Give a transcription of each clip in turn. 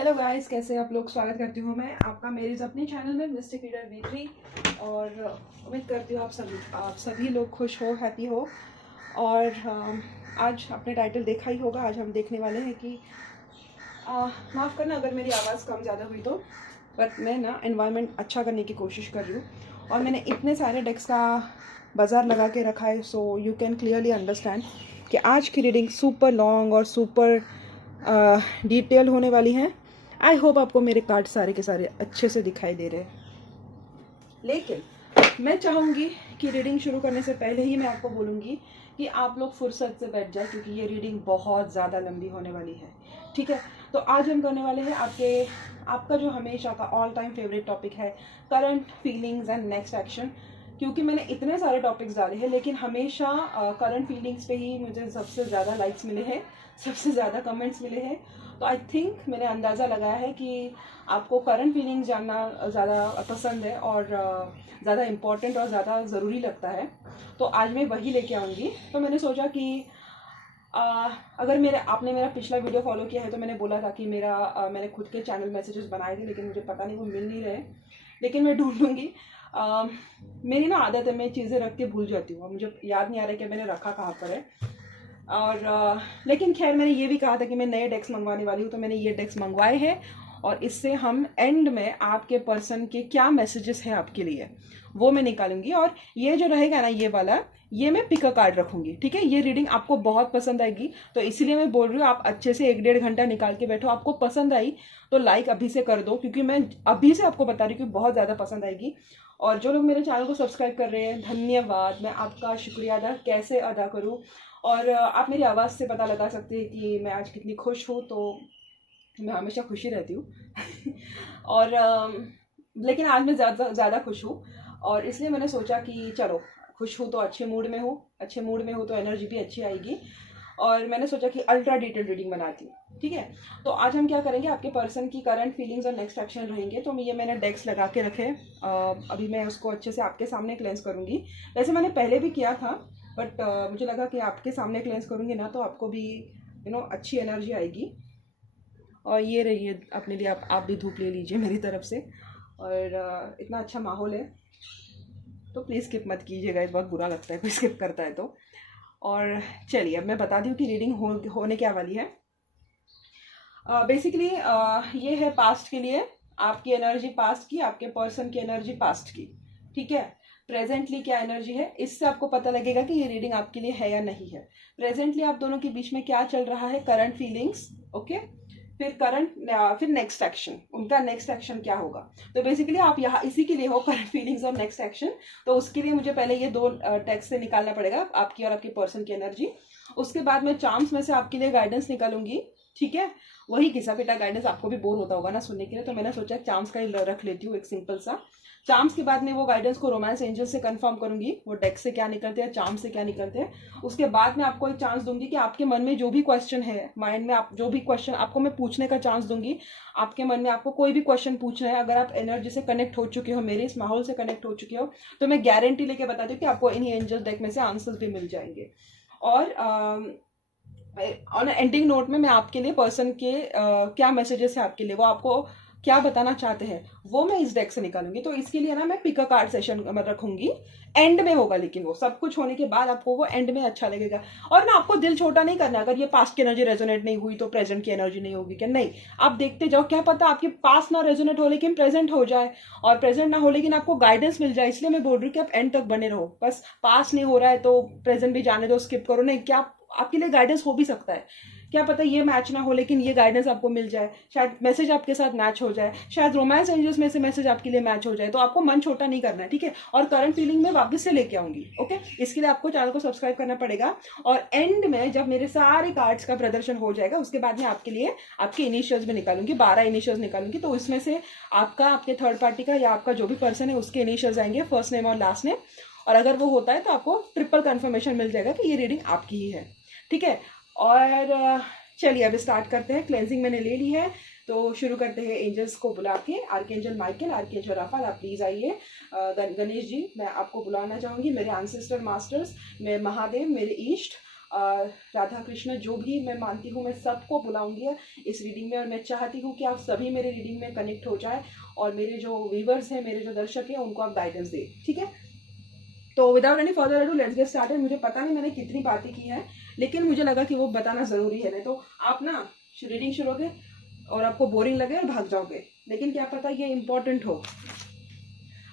Hello guys, कैसे आप लोग। स्वागत करती हूँ मैं आपका मेरे इस अपने चैनल में मिस्टिक रीडर V3। और उम्मीद करती हूँ आप सभी लोग खुश हो, हैप्पी हो। और आज आपने टाइटल देखा ही होगा। आज हम देखने वाले हैं कि माफ़ करना अगर मेरी आवाज़ कम ज़्यादा हुई तो, बट मैं ना एनवायरनमेंट अच्छा करने की कोशिश कर रही हूँ। और मैंने इतने सारे डेक्स का बाज़ार लगा के रखा है, so you can clearly understand कि आज की रीडिंग सुपर लॉन्ग और सुपर डिटेल होने वाली है। आई होप आपको मेरे कार्ड सारे के सारे अच्छे से दिखाई दे रहे हैं। लेकिन मैं चाहूँगी कि रीडिंग शुरू करने से पहले ही मैं आपको बोलूँगी कि आप लोग फुर्सत से बैठ जाए, क्योंकि ये रीडिंग बहुत ज़्यादा लंबी होने वाली है। ठीक है, तो आज हम करने वाले हैं आपका जो हमेशा का ऑल टाइम फेवरेट टॉपिक है, current feelings and next action. क्योंकि मैंने इतने सारे टॉपिक्स डाले हैं, लेकिन हमेशा करंट फीलिंग्स पे ही मुझे सबसे ज़्यादा लाइक्स मिले हैं, सबसे ज़्यादा कमेंट्स मिले हैं। तो आई थिंक मैंने अंदाज़ा लगाया है कि आपको करंट फीलिंग्स जानना ज़्यादा पसंद है और ज़्यादा इम्पॉर्टेंट और ज़्यादा ज़रूरी लगता है। तो आज मैं वही लेके आऊँगी। तो मैंने सोचा कि अगर आपने मेरा पिछला वीडियो फॉलो किया है तो मैंने बोला था कि मैंने खुद के चैनल मैसेजेस बनाए थे, लेकिन मुझे पता नहीं वो मिल नहीं रहे। लेकिन मैं ढूंढ लूँगी। मेरी ना आदत है, मैं चीज़ें रख के भूल जाती हूँ। मुझे याद नहीं आ रहा कि मैंने रखा कहाँ पर है। और लेकिन खैर, मैंने ये भी कहा था कि मैं नए डेक्स मंगवाने वाली हूँ, तो मैंने ये डेक्स मंगवाए हैं। और इससे हम एंड में आपके पर्सन के क्या मैसेजेस हैं आपके लिए वो मैं निकालूंगी। और ये जो रहेगा ना, ये वाला, ये मैं पिक अ कार्ड रखूंगी। ठीक है, ये रीडिंग आपको बहुत पसंद आएगी, तो इसीलिए मैं बोल रही हूँ आप अच्छे से 1-1.5 घंटा निकाल के बैठो। आपको पसंद आई तो लाइक अभी से कर दो, क्योंकि मैं अभी से आपको बता रही हूँ कि बहुत ज़्यादा पसंद आएगी। और जो लोग मेरे चैनल को सब्सक्राइब कर रहे हैं, धन्यवाद। मैं आपका शुक्रिया कैसे अदा करूँ। और आप मेरी आवाज़ से पता लगा सकते हैं कि मैं आज कितनी खुश हूँ। तो मैं हमेशा खुशी रहती हूँ और लेकिन आज मैं ज़्यादा खुश हूँ। और इसलिए मैंने सोचा कि चलो, खुश हूँ तो अच्छे मूड में हूँ, अच्छे मूड में हूँ तो एनर्जी भी अच्छी आएगी। और मैंने सोचा कि अल्ट्रा डिटेल रीडिंग बनाती हूँ। ठीक है, तो आज हम क्या करेंगे, आपके पर्सन की करंट फीलिंग्स और नेक्स्ट एक्शन रहेंगे। तो ये मैंने डेक्स लगा के रखे। अभी मैं उसको अच्छे से आपके सामने क्लेंस करूँगी। वैसे मैंने पहले भी किया था, बट मुझे लगा कि आपके सामने क्लेंस करूँगी ना तो आपको भी अच्छी एनर्जी आएगी। और ये रही है अपने लिए, आप भी धूप ले लीजिए मेरी तरफ से। और इतना अच्छा माहौल है तो प्लीज़ स्किप मत कीजिएगा, इस बहुत बुरा लगता है कोई स्किप करता है तो। और चलिए अब मैं बता दूँ कि रीडिंग होने क्या वाली है। बेसिकली ये है पास्ट के लिए, आपकी एनर्जी पास्ट की, आपके पर्सन की एनर्जी पास्ट की। ठीक है, प्रेजेंटली क्या एनर्जी है, इससे आपको पता लगेगा कि ये रीडिंग आपके लिए है या नहीं है। प्रेजेंटली आप दोनों के बीच में क्या चल रहा है, करंट फीलिंग्स। ओके, फिर नेक्स्ट एक्शन, उनका नेक्स्ट एक्शन क्या होगा। तो बेसिकली आप यहाँ इसी के लिए हो, करंट फीलिंग्स और नेक्स्ट एक्शन। तो उसके लिए मुझे पहले ये 2 टेक्स्ट से निकालना पड़ेगा, आपकी और आपके पर्सन की एनर्जी। उसके बाद मैं चार्म्स में से आपके लिए गाइडेंस निकालूंगी। ठीक है, वही घिसा पिटा गाइडेंस, आपको भी बोर होता होगा ना सुनने के लिए, तो मैंने सोचा चार्म्स का ही रख लेती हूँ, एक सिंपल सा। चार्म्स के बाद में वो गाइडेंस को रोमांस एंजल से कंफर्म करूंगी, वो डेक से क्या निकलते हैं, चार्म से क्या निकलते हैं। उसके बाद मैं आपको एक चांस दूंगी कि आपके मन में जो भी क्वेश्चन है, माइंड में आप जो भी क्वेश्चन, आपको मैं पूछने का चांस दूंगी। आपके मन में आपको कोई भी क्वेश्चन पूछना है, अगर आप एनर्जी से कनेक्ट हो चुके हो, मेरे इस माहौल से कनेक्ट हो चुके हो, तो मैं गारंटी लेके बताती हूँ कि आपको इन्हीं एंजल डेक में से आंसर्स भी मिल जाएंगे। और ऑन एंडिंग नोट में मैं आपके लिए पर्सन के क्या मैसेजेस है आपके लिए, वो आपको क्या बताना चाहते हैं, वो मैं इस डेक से निकालूंगी। तो इसके लिए ना मैं पिक अ कार्ड सेशन रखूंगी, एंड में होगा। लेकिन वो सब कुछ होने के बाद आपको वो एंड में अच्छा लगेगा। और ना आपको दिल छोटा नहीं करना, अगर ये पास्ट की एनर्जी रेजोनेट नहीं हुई तो प्रेजेंट की एनर्जी नहीं होगी क्या, नहीं। आप देखते जाओ, क्या पता आपके पास ना रेजोनेट हो लेकिन प्रेजेंट हो जाए, और प्रेजेंट ना हो लेकिन आपको गाइडेंस मिल जाए। इसलिए मैं बोल रही हूँ कि आप एंड तक बने रहो। बस पास नहीं हो रहा है तो प्रेजेंट भी जाने दो, स्किप करो, नहीं। क्या आपके लिए गाइडेंस हो भी सकता है, क्या पता ये मैच ना हो लेकिन ये गाइडेंस आपको मिल जाए, शायद मैसेज आपके साथ मैच हो जाए, शायद रोमांस एंजल्स में से मैसेज आपके लिए मैच हो जाए। तो आपको मन छोटा नहीं करना है, ठीक है। और करंट फीलिंग में वापस से लेके आऊंगी। ओके, इसके लिए आपको चैनल को सब्सक्राइब करना पड़ेगा। और एंड में जब मेरे सारे कार्ड्स का प्रदर्शन हो जाएगा, उसके बाद में आपके लिए आपके इनिशियल्स भी निकालूंगी, 12 इनिशियल्स निकालूंगी। तो इसमें से आपके थर्ड पार्टी का या आपका जो भी पर्सन है उसके इनिशियल्स आएंगे, फर्स्ट नेम और लास्ट नेम। और अगर वो होता है तो आपको ट्रिपल कंफर्मेशन मिल जाएगा कि ये रीडिंग आपकी ही है। ठीक है, और चलिए अब स्टार्ट करते हैं। क्लेंजिंग मैंने ले ली है, तो शुरू करते हैं एंजल्स को बुला के। आर्कएंजल माइकल, आर्कएंजल राफाल, आप प्लीज आइए। गणेश जी, मैं आपको बुलाना चाहूंगी, मेरे एंसेस्टर मास्टर्स, मेरे महादेव, मेरे ईष्ट, राधा कृष्ण जो भी मैं मानती हूँ मैं सबको बुलाऊंगी इस रीडिंग में, और मैं चाहती हूँ कि आप सभी मेरे रीडिंग में कनेक्ट हो जाए और मेरे जो व्यूवर्स हैं, मेरे जो दर्शक हैं, उनको आप गाइडेंस दें, ठीक है। तो without any further ado let's get started. मुझे पता नहीं मैंने कितनी बातें की हैं, लेकिन मुझे लगा कि वो बताना ज़रूरी है, नहीं तो आप ना रीडिंग शुरू करोगे और आपको बोरिंग लगे और भाग जाओगे, लेकिन क्या पता ये इंपॉर्टेंट हो।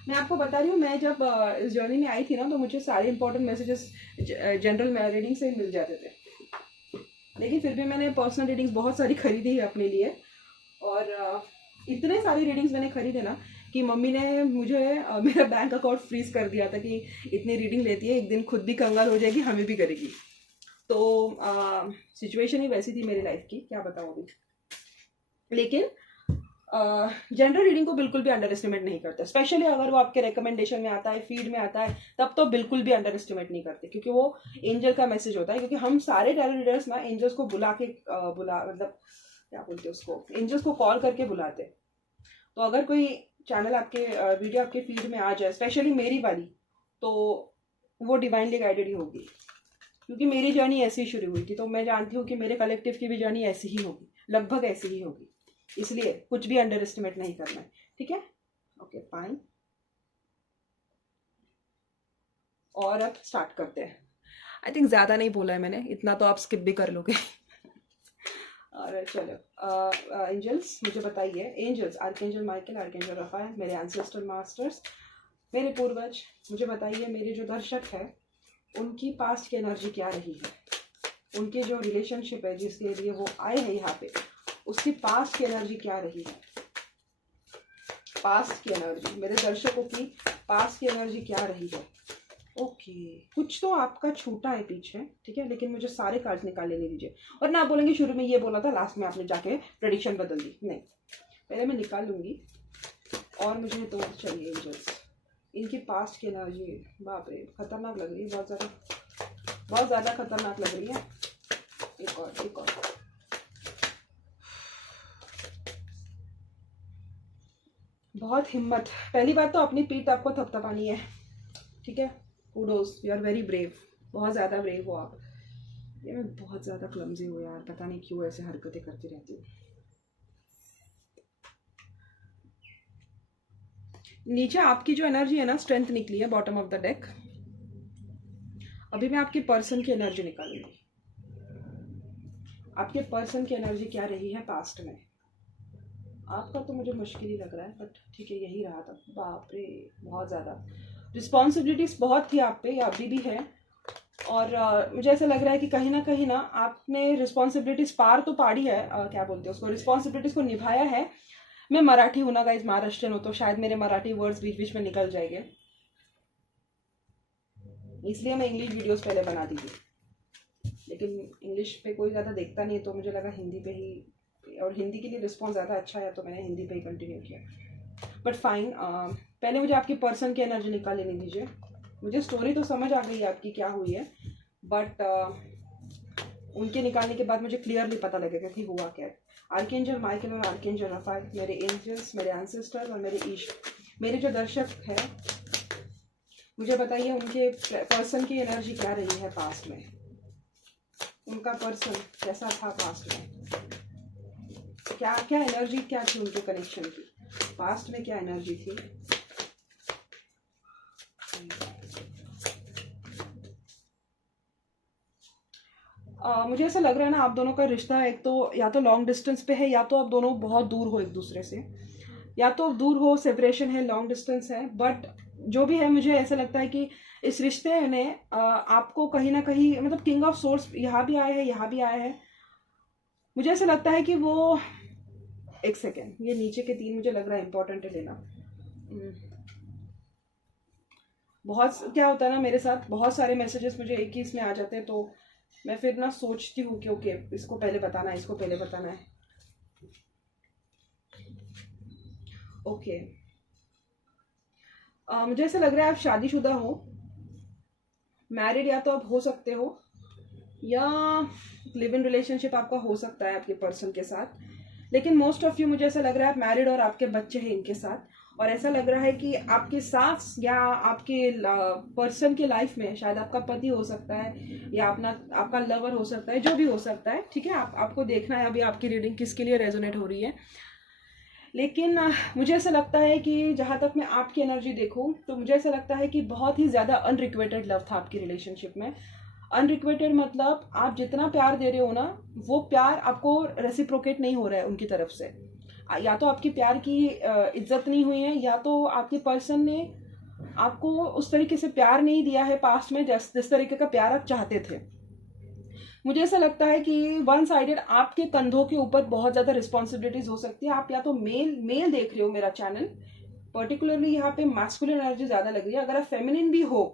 मैं आपको बता रही हूँ, मैं जब इस जर्नी में आई थी ना, तो मुझे सारे इंपॉर्टेंट मैसेजेस जनरल रीडिंग से मिल जाते थे, लेकिन फिर भी मैंने पर्सनल रीडिंग्स बहुत सारी खरीदी है अपने लिए, और इतने सारी रीडिंग्स मैंने खरीदे ना कि मम्मी ने मुझे मेरा बैंक अकाउंट फ्रीज कर दिया था कि इतनी रीडिंग लेती है, एक दिन खुद भी कंगाल हो जाएगी, हमें भी करेगी। तो सिचुएशन ही वैसी थी मेरी लाइफ की, क्या बताऊँ अभी। लेकिन जनरल रीडिंग को बिल्कुल भी अंडर एस्टिमेट नहीं करते, स्पेशली अगर वो आपके रिकमेंडेशन में आता है, फीड में आता है, तब तो बिल्कुल भी अंडर एस्टिमेट नहीं करते, क्योंकि वो एंजल का मैसेज होता है। क्योंकि हम सारे टैरो रीडर्स ना एंजल्स को बुला के मतलब क्या बोलते हैं उसको, एंजल्स को कॉल करके बुलाते। तो अगर कोई चैनल आपके वीडियो आपके फीड में आ जाए, स्पेशली मेरी वाली, तो वो डिवाइनली गाइडेड ही होगी, क्योंकि मेरी जर्नी ऐसी ही शुरू हुई थी। तो मैं जानती हूँ कि मेरे कलेक्टिव की भी जर्नी ऐसी ही होगी, लगभग ऐसी ही होगी, इसलिए कुछ भी अंडर एस्टिमेट नहीं करना है, ठीक है। ओके फाइन, और अब स्टार्ट करते हैं। आई थिंक ज़्यादा नहीं बोला है मैंने, इतना तो आप स्किप भी कर लोगे। और चलो एंजल्स मुझे बताइए, angels archangel Michael, archangel Rafale, मेरे एंसेस्टर मास्टर्स, मेरे पूर्वज, मुझे बताइए मेरे जो दर्शक है उनकी पास्ट की एनर्जी क्या रही है, उनके जो रिलेशनशिप है जिसके लिए वो आए हैं यहाँ पे, उसकी पास्ट की एनर्जी क्या रही है। पास्ट की एनर्जी, मेरे दर्शकों की पास्ट की एनर्जी क्या रही है। ओके कुछ तो आपका छूटा है पीछे, ठीक है, लेकिन मुझे सारे कार्ड्स निकाल लेने दीजिए, और ना बोलेंगे शुरू में ये बोला था, लास्ट में आपने जाके प्रेडिक्शन बदल दी, नहीं, पहले मैं निकाल लूंगी। और मुझे तो चाहिए एंजल्स, इनकी पास्ट की एनर्जी, बाप रे खतरनाक लग रही है, बहुत ज़्यादा खतरनाक लग रही है। एक और बहुत हिम्मत, पहली बात तो अपनी पीठ आपको थपथपानी है, ठीक है। Kudos, you are very brave, बहुत ज़्यादा ब्रेव हो आप। ये मैं बहुत ज़्यादा क्लमजी हूँ यार, पता नहीं क्यों ऐसे हरकतें करती रहती हूँ। नीचे आपकी जो एनर्जी है ना, स्ट्रेंथ निकली है बॉटम ऑफ द डेक। अभी मैं आपके पर्सन की एनर्जी निकालूंगी। आपके पर्सन की एनर्जी क्या रही है पास्ट में। आपका तो मुझे मुश्किल ही लग रहा है, बट ठीक है, यही रहा था। बाप रे बहुत ज़्यादा रिस्पॉन्सिबिलिटीज बहुत थी आप पे, या अभी भी है, और मुझे ऐसा लग रहा है कि कहीं ना आपने रिस्पॉन्सिबिलिटीज पार तो पाड़ी है, क्या बोलते हैं उसको, रिस्पॉन्सिबिलिटीज को निभाया है। मैं मराठी हूँ ना गाइज, महाराष्ट्रियन हो, तो शायद मेरे मराठी वर्ड्स बीच बीच में निकल जाएंगे, इसलिए मैं इंग्लिश वीडियोस पहले बनाती थी, लेकिन इंग्लिश पे कोई ज़्यादा देखता नहीं, तो मुझे लगा हिंदी पे ही, और हिंदी के लिए रिस्पॉन्स ज़्यादा अच्छा है, तो मैंने हिंदी पे ही कंटिन्यू किया। बट फाइन, पहले मुझे आपकी पर्सन की एनर्जी निकाल लेने दीजिए। मुझे स्टोरी तो समझ आ गई है आपकी क्या हुई है, बट उनके निकालने के बाद मुझे क्लियरली पता लगेगा कि हुआ क्या है। आर्कएंजल माइकल और आर्कएंजल रफाएल, मेरे एंजल्स, मेरे एंसेस्टर्स और मेरे ईश्वर, मेरे जो दर्शक है, मुझे बताइए उनके पर्सन की एनर्जी क्या रही है पास्ट में। उनका पर्सन कैसा था पास्ट में, क्या क्या एनर्जी क्या थी उनके कनेक्शन की, पास्ट में क्या एनर्जी थी। मुझे ऐसा लग रहा है ना, आप दोनों का रिश्ता एक तो या तो लॉन्ग डिस्टेंस पे है, या तो आप दोनों बहुत दूर हो एक दूसरे से, या तो दूर हो, सेपरेशन है, लॉन्ग डिस्टेंस है। बट जो भी है, मुझे ऐसा लगता है कि इस रिश्ते ने आपको कहीं ना कहीं, मतलब किंग ऑफ सोर्स यहाँ भी आया है, यहाँ भी आया है। मुझे ऐसा लगता है कि वो, एक सेकेंड, ये नीचे के 3 मुझे लग रहा है इंपॉर्टेंट है लेना। बहुत क्या होता है ना मेरे साथ, बहुत सारे मैसेजेस मुझे एक ही इसमें आ जाते हैं, तो मैं फिर ना सोचती हूँ कि ओके इसको पहले बताना है, इसको पहले बताना है। ओके मुझे ऐसा लग रहा है आप शादीशुदा हो, मैरिड या तो आप हो सकते हो, या लिव इन रिलेशनशिप आपका हो सकता है आपके पर्सन के साथ, लेकिन मोस्ट ऑफ यू मुझे ऐसा लग रहा है आप मैरिड और आपके बच्चे हैं इनके साथ। और ऐसा लग रहा है कि आपके सास या आपके पर्सन के लाइफ में शायद आपका पति हो सकता है या आपका लवर हो सकता है, जो भी हो सकता है, ठीक है। आपको देखना है अभी आपकी रीडिंग किसके लिए रेजोनेट हो रही है। लेकिन मुझे ऐसा लगता है कि जहाँ तक मैं आपकी एनर्जी देखूँ तो मुझे ऐसा लगता है कि बहुत ही ज़्यादा अनरिक्वेटेड लव था आपकी रिलेशनशिप में। अनरिक्वेटेड मतलब आप जितना प्यार दे रहे हो ना, वो प्यार आपको रेसिप्रोकेट नहीं हो रहा है उनकी तरफ से। या तो आपकी प्यार की इज्जत नहीं हुई है, या तो आपके पर्सन ने आपको उस तरीके से प्यार नहीं दिया है पास्ट में जिस तरीके का प्यार आप चाहते थे। मुझे ऐसा लगता है कि वन साइडेड आपके कंधों के ऊपर बहुत ज़्यादा रिस्पॉन्सिबिलिटीज हो सकती है। आप या तो मेल देख रहे हो मेरा चैनल, पर्टिकुलरली यहाँ पे मैस्कुलिन एनर्जी ज़्यादा लग रही है। अगर आप फेमिनिन भी हो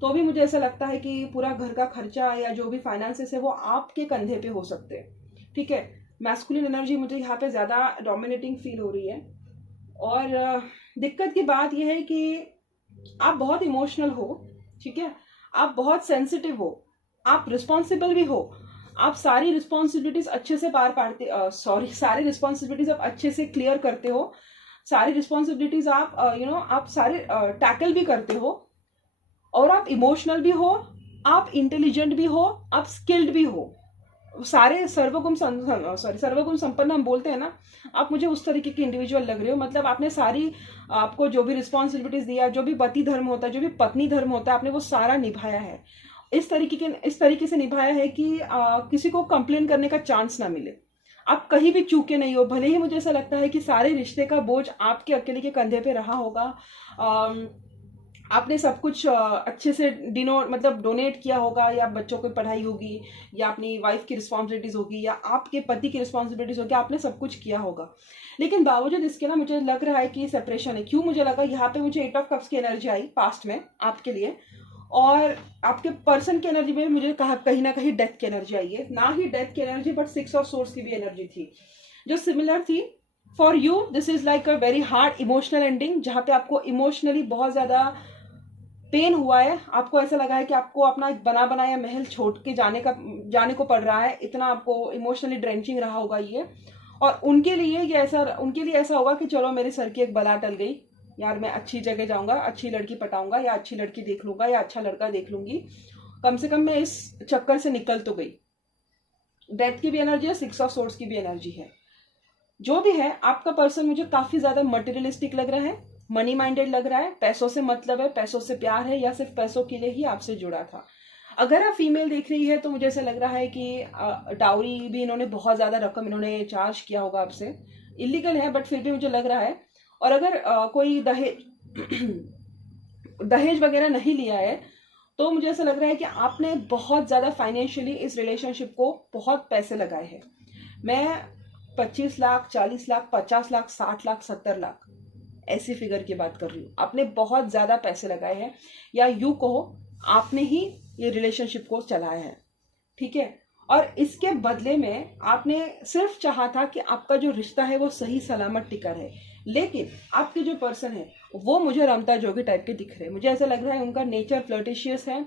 तो भी मुझे ऐसा लगता है कि पूरा घर का खर्चा या जो भी फाइनेंसेस है वो आपके कंधे पे हो सकते हैं, ठीक है। मैस्कुलिन एनर्जी मुझे यहाँ पे ज़्यादा डोमिनेटिंग फील हो रही है। और दिक्कत की बात यह है कि आप बहुत इमोशनल हो, ठीक है, आप बहुत सेंसिटिव हो, आप रिस्पॉन्सिबल भी हो, आप सारी रिस्पॉन्सिबिलिटीज अच्छे से सारी रिस्पॉन्सिबिलिटीज आप अच्छे से क्लियर करते हो, सारी रिस्पॉन्सिबिलिटीज आप आप सारे टैकल भी करते हो, और आप इमोशनल भी हो, आप इंटेलिजेंट भी हो, आप स्किल्ड भी हो, सारे सर्वगुण संपन्न हम बोलते हैं ना, आप मुझे उस तरीके की इंडिविजुअल लग रहे हो। मतलब आपने सारी, आपको जो भी रिस्पॉन्सिबिलिटीज दिया, जो भी पति धर्म होता है, जो भी पत्नी धर्म होता है, आपने वो सारा निभाया है। इस तरीके से निभाया है कि किसी को कंप्लेन करने का चांस ना मिले। आप कहीं भी चूके नहीं हो। भले ही मुझे ऐसा लगता है कि सारे रिश्ते का बोझ आपके अकेले के कंधे पे रहा होगा, आपने सब कुछ अच्छे से डोनेट किया होगा, या बच्चों की पढ़ाई होगी, या अपनी वाइफ की रिस्पॉन्सिबिलिटीज होगी, या आपके पति की रिस्पॉन्सिबिलिटीज होगी, आपने सब कुछ किया होगा। लेकिन बावजूद इसके ना मुझे लग रहा है कि सेपरेशन है। क्यों मुझे लगा? यहाँ पे मुझे 8 ऑफ कप्स की एनर्जी आई पास्ट में आपके लिए, और आपके पर्सन की एनर्जी में मुझे कहीं ना कहीं डेथ की एनर्जी आई है। ना ही डेथ की एनर्जी, बट 6 ऑफ सोर्स की भी एनर्जी थी जो सिमिलर थी। For you this is like a very hard emotional ending, जहाँ पे आपको इमोशनली बहुत ज्यादा पेन हुआ है। आपको ऐसा लगा है कि आपको अपना एक बना बनाया महल छोड़ के जाने को पड़ रहा है। इतना आपको इमोशनली ड्रेंचिंग रहा होगा ये। और उनके लिए ऐसा होगा कि चलो मेरे सर की एक बला टल गई यार, मैं अच्छी जगह जाऊंगा, अच्छी लड़की पटाऊंगा, या अच्छी लड़की देख लूंगा, या अच्छा लड़का देख लूंगी, कम से कम मैं इस चक्कर से निकल तो गई। डेथ की भी एनर्जी है, 6 ऑफ सोर्ड्स की भी एनर्जी है। जो भी है, आपका पर्सन मुझे काफी ज्यादा मटेरियलिस्टिक लग रहा है, मनी माइंडेड लग रहा है, पैसों से मतलब है, पैसों से प्यार है, या सिर्फ पैसों के लिए ही आपसे जुड़ा था। अगर आप फीमेल देख रही है तो मुझे ऐसा लग रहा है कि डाउरी भी इन्होंने बहुत ज्यादा रकम इन्होंने चार्ज किया होगा आपसे। इलीगल है बट फिर भी मुझे लग रहा है। और अगर कोई दहेज वगैरह नहीं लिया है तो मुझे ऐसा लग रहा है कि आपने बहुत ज्यादा फाइनेंशियली इस रिलेशनशिप को बहुत पैसे लगाए हैं। मैं 25 लाख, 40 लाख, 50 लाख, 60 लाख, 70 लाख ऐसी फिगर की बात कर रही हूँ। आपने बहुत ज्यादा पैसे लगाए हैं, या यूं कहो आपने ही ये रिलेशनशिप को चलाया है, ठीक है। और इसके बदले में आपने सिर्फ चाहा था कि आपका जो रिश्ता है वो सही सलामत टिका रहे। लेकिन आपके जो पर्सन है वो मुझे रमता जोगी टाइप के दिख रहे हैं। मुझे ऐसा लग रहा है उनका नेचर फ्लर्टिशियस है,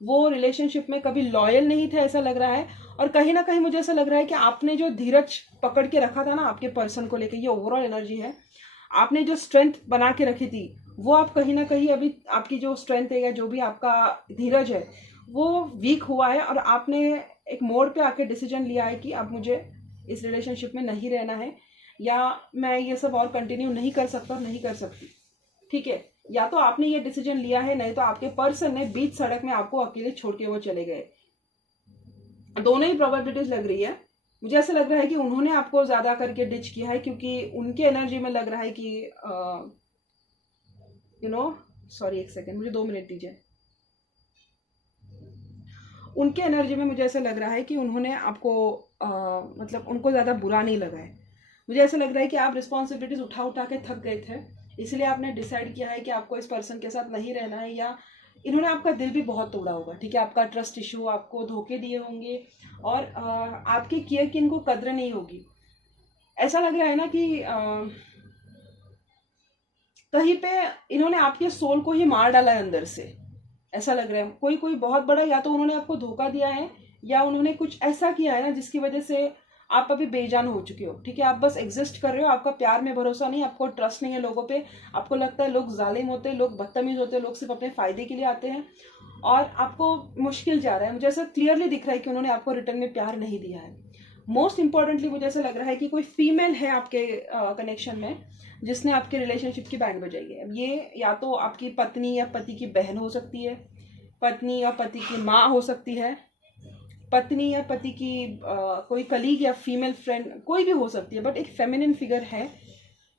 वो रिलेशनशिप में कभी लॉयल नहीं थे, ऐसा लग रहा है। और कहीं ना कहीं मुझे ऐसा लग रहा है कि आपने जो धीरज पकड़ के रखा था ना आपके पर्सन को लेकर, ये ओवरऑल एनर्जी है, आपने जो स्ट्रेंथ बना के रखी थी वो आप कहीं ना कहीं अभी आपकी जो स्ट्रेंथ है या जो भी आपका धीरज है वो वीक हुआ है। और आपने एक मोड़ पे आके डिसीजन लिया है कि अब मुझे इस रिलेशनशिप में नहीं रहना है, या मैं ये सब और कंटिन्यू नहीं कर सकता और नहीं कर सकती, ठीक है। या तो आपने ये डिसीजन लिया है, नहीं तो आपके पर्सन ने बीच सड़क में आपको अकेले छोड़ के वो चले गए। दोनों ही प्रोबेबिलिटीज लग रही है। मुझे ऐसा लग रहा है कि उन्होंने आपको ज्यादा करके डिच किया है, क्योंकि उनके एनर्जी में लग रहा है कि सॉरी एक सेकेंड, मुझे 2 मिनट दीजिए। उनके एनर्जी में मुझे ऐसा लग रहा है कि उन्होंने आपको मतलब उनको ज्यादा बुरा नहीं लगा है। मुझे ऐसा लग रहा है कि आप रिस्पॉन्सिबिलिटीज उठा के थक गए थे, इसलिए आपने डिसाइड किया है कि आपको इस पर्सन के साथ नहीं रहना है, या इन्होंने आपका दिल भी बहुत तोड़ा होगा, ठीक है। आपका ट्रस्ट इशू, आपको धोखे दिए होंगे, और आपके किए की इनको कद्र नहीं होगी। ऐसा लग रहा है ना कि कहीं पे इन्होंने आपके सोल को ही मार डाला है अंदर से, ऐसा लग रहा है। कोई बहुत बड़ा, या तो उन्होंने आपको धोखा दिया है, या उन्होंने कुछ ऐसा किया है ना जिसकी वजह से आप अभी बेजान हो चुके हो, ठीक है। आप बस एग्जिस्ट कर रहे हो, आपका प्यार में भरोसा नहीं, आपको ट्रस्ट नहीं है लोगों पे, आपको लगता है लोग जालिम होते हैं, लोग बदतमीज होते हैं, लोग सिर्फ अपने फायदे के लिए आते हैं, और आपको मुश्किल जा रहा है। मुझे ऐसा क्लियरली दिख रहा है कि उन्होंने आपको रिटर्न में प्यार नहीं दिया है। मोस्ट इंपॉर्टेंटली मुझे ऐसा लग रहा है कि कोई फीमेल है आपके कनेक्शन में जिसने आपके रिलेशनशिप की बैंड बजाई है। ये या तो आपकी पत्नी या पति की बहन हो सकती है, पत्नी या पति की माँ हो सकती है, पत्नी या पति की कोई कलीग या फीमेल फ्रेंड, कोई भी हो सकती है, बट एक फेमिनिन फिगर है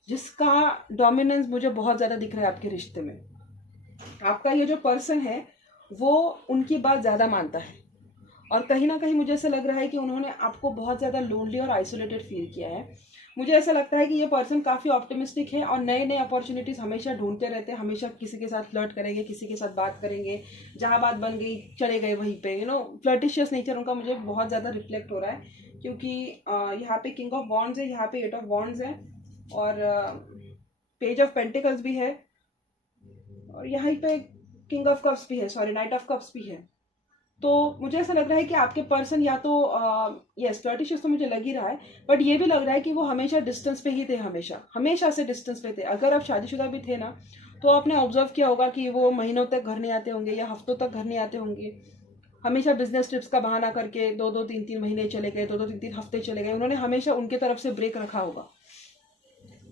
जिसका डोमिनेंस मुझे बहुत ज़्यादा दिख रहा है आपके रिश्ते में। आपका ये जो पर्सन है वो उनकी बात ज़्यादा मानता है, और कहीं ना कहीं मुझे ऐसा लग रहा है कि उन्होंने आपको बहुत ज़्यादा लोनली और आइसोलेटेड फील किया है। मुझे ऐसा लगता है कि ये पर्सन काफ़ी ऑप्टिमिस्टिक है और नए नए अपॉर्चुनिटीज़ हमेशा ढूंढते रहते हैं, हमेशा किसी के साथ फ्लर्ट करेंगे, किसी के साथ बात करेंगे, जहाँ बात बन गई चले गए वहीं पे, फ्लर्टिशियस नेचर उनका मुझे बहुत ज़्यादा रिफ्लेक्ट हो रहा है। क्योंकि यहाँ पे किंग ऑफ वॉन्ड्स है, यहाँ पे 8 ऑफ वॉन्ड्स है, और पेज ऑफ पेंटिकल्स भी है, और यहाँ पे किंग ऑफ कप्स भी है, सॉरी नाइट ऑफ कप्स भी है। तो मुझे ऐसा लग रहा है कि आपके पर्सन या तो यस फ्लर्टिशियस तो मुझे लग ही रहा है, बट ये भी लग रहा है कि वो हमेशा डिस्टेंस पे ही थे, हमेशा से डिस्टेंस पे थे। अगर आप शादीशुदा भी थे ना, तो आपने ऑब्जर्व किया होगा कि वो महीनों तक घर नहीं आते होंगे या हफ्तों तक घर नहीं आते होंगे, हमेशा बिजनेस ट्रिप्स का बहाना करके 2-2 3-3 महीने चले गए, 2-2 3-3 हफ्ते चले गए, उन्होंने हमेशा उनके तरफ से ब्रेक रखा होगा।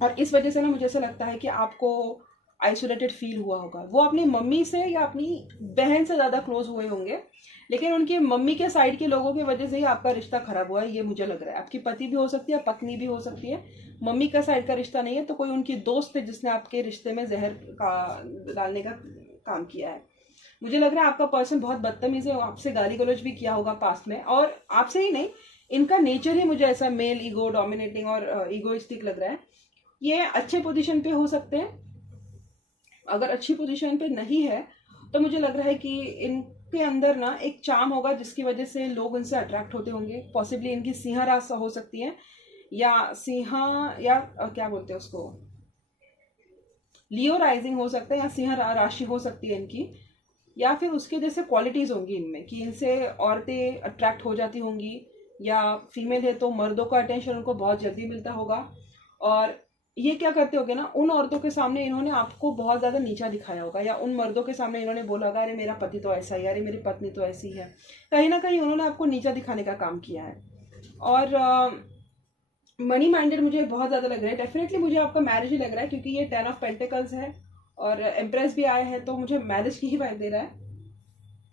और इस वजह से ना मुझे ऐसा लगता है कि आपको आइसोलेटेड फील हुआ होगा। वो अपनी मम्मी से या अपनी बहन से ज़्यादा क्लोज हुए होंगे, लेकिन उनकी मम्मी के साइड के लोगों की वजह से ही आपका रिश्ता खराब हुआ है, ये मुझे लग रहा है। आपकी पति भी हो सकती है, पत्नी भी हो सकती है, मम्मी का साइड का रिश्ता नहीं है तो कोई उनकी दोस्त है जिसने आपके रिश्ते में जहर का डालने का काम किया है। मुझे लग रहा है आपका पर्सन बहुत बदतमीज है, आपसे गाली गलौज भी किया होगा पास्ट में, और आपसे ही नहीं, इनका नेचर ही मुझे ऐसा मेल ईगो डोमिनेटिंग और ईगोइस्टिक लग रहा है। ये अच्छे पोजीशन पे हो सकते हैं, अगर अच्छी पोजीशन पे नहीं है तो मुझे लग रहा है कि इनके अंदर ना एक चार्म होगा जिसकी वजह से लोग इनसे अट्रैक्ट होते होंगे। पॉसिबली इनकी सिंह राशि हो सकती है, या सिंहा, या क्या बोलते हैं उसको, लियो राइजिंग हो सकता है, या सिंह राशि हो सकती है इनकी, या फिर उसके जैसे क्वालिटीज होंगी इनमें कि इनसे औरतें अट्रैक्ट हो जाती होंगी, या फीमेल है तो मर्दों का अटेंशन उनको बहुत जल्दी मिलता होगा। और ये क्या करते होगे ना, उन औरतों के सामने इन्होंने आपको बहुत ज़्यादा नीचा दिखाया होगा, या उन मर्दों के सामने इन्होंने बोला होगा अरे मेरा पति तो ऐसा ही, अरे मेरी पत्नी तो ऐसी है। कहीं ना कहीं उन्होंने आपको नीचा दिखाने का काम किया है। और मनी माइंडेड मुझे बहुत ज़्यादा लग रहा है। डेफिनेटली मुझे आपका मैरिज ही लग रहा है, क्योंकि ये 10 ऑफ पेंटिकल्स है और एम्प्रेस भी आया है, तो मुझे मैरिज की ही वाइब दे रहा है।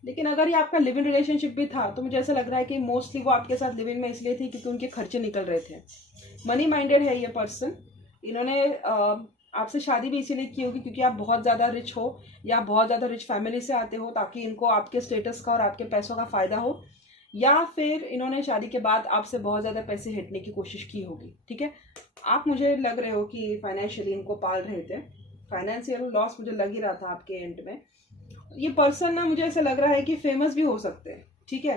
लेकिन अगर ये आपका लिव इन रिलेशनशिप भी था तो मुझे ऐसा लग रहा है कि मोस्टली वो आपके साथ लिव इन में इसलिए थी क्योंकि उनके खर्चे निकल रहे थे। मनी माइंडेड है ये पर्सन। इन्होंने आपसे शादी भी इसीलिए की होगी क्योंकि आप बहुत ज़्यादा रिच हो या बहुत ज़्यादा रिच फैमिली से आते हो, ताकि इनको आपके स्टेटस का और आपके पैसों का फ़ायदा हो, या फिर इन्होंने शादी के बाद आपसे बहुत ज़्यादा पैसे हटने की कोशिश की होगी। ठीक है, आप मुझे लग रहे हो कि फाइनेंशियली इनको पाल रहे थे, फाइनेंशियल लॉस मुझे लग ही रहा था आपके एंड में। ये पर्सन ना मुझे ऐसा लग रहा है कि फेमस भी हो सकते हैं, ठीक है,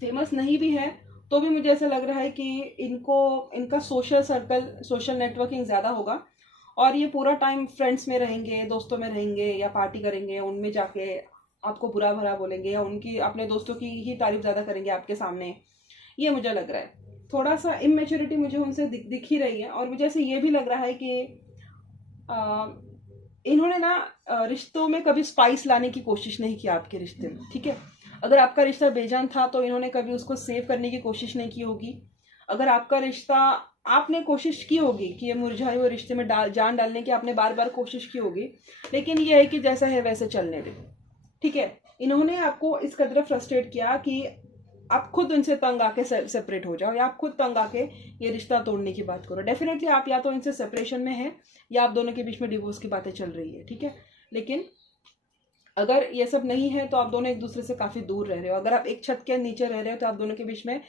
फेमस नहीं भी है तो भी मुझे ऐसा लग रहा है कि इनका सोशल सर्कल, सोशल नेटवर्किंग ज़्यादा होगा, और ये पूरा टाइम फ्रेंड्स में रहेंगे, दोस्तों में रहेंगे, या पार्टी करेंगे, उनमें जाके आपको बुरा भला बोलेंगे, या उनकी अपने दोस्तों की ही तारीफ ज़्यादा करेंगे आपके सामने। ये मुझे लग रहा है थोड़ा सा इमेच्योरिटी मुझे उनसे दिख ही रही है। और मुझे ऐसे ये भी लग रहा है कि इन्होंने ना रिश्तों में कभी स्पाइस लाने की कोशिश नहीं की आपके रिश्ते में। ठीक है, अगर आपका रिश्ता बेजान था तो इन्होंने कभी उसको सेव करने की कोशिश नहीं की होगी। अगर आपका रिश्ता, आपने कोशिश की होगी कि ये मुरझाए हुए रिश्ते में जान डालने की, आपने बार बार कोशिश की होगी, लेकिन ये है कि जैसा है वैसे चलने दे। ठीक है, इन्होंने आपको इस कदर फ्रस्ट्रेट किया कि आप खुद उनसे तंग आके सेपरेट हो जाओ, या आप खुद तंग आके ये रिश्ता तोड़ने की बात करो। डेफिनेटली आप या तो इनसे सेपरेशन में हैं, या आप दोनों के बीच में डिवोर्स की बातें चल रही है। ठीक है, लेकिन अगर ये सब नहीं है तो आप दोनों एक दूसरे से काफ़ी दूर रह रहे हो। अगर आप एक छत के नीचे रह रहे हो तो आप दोनों के बीच में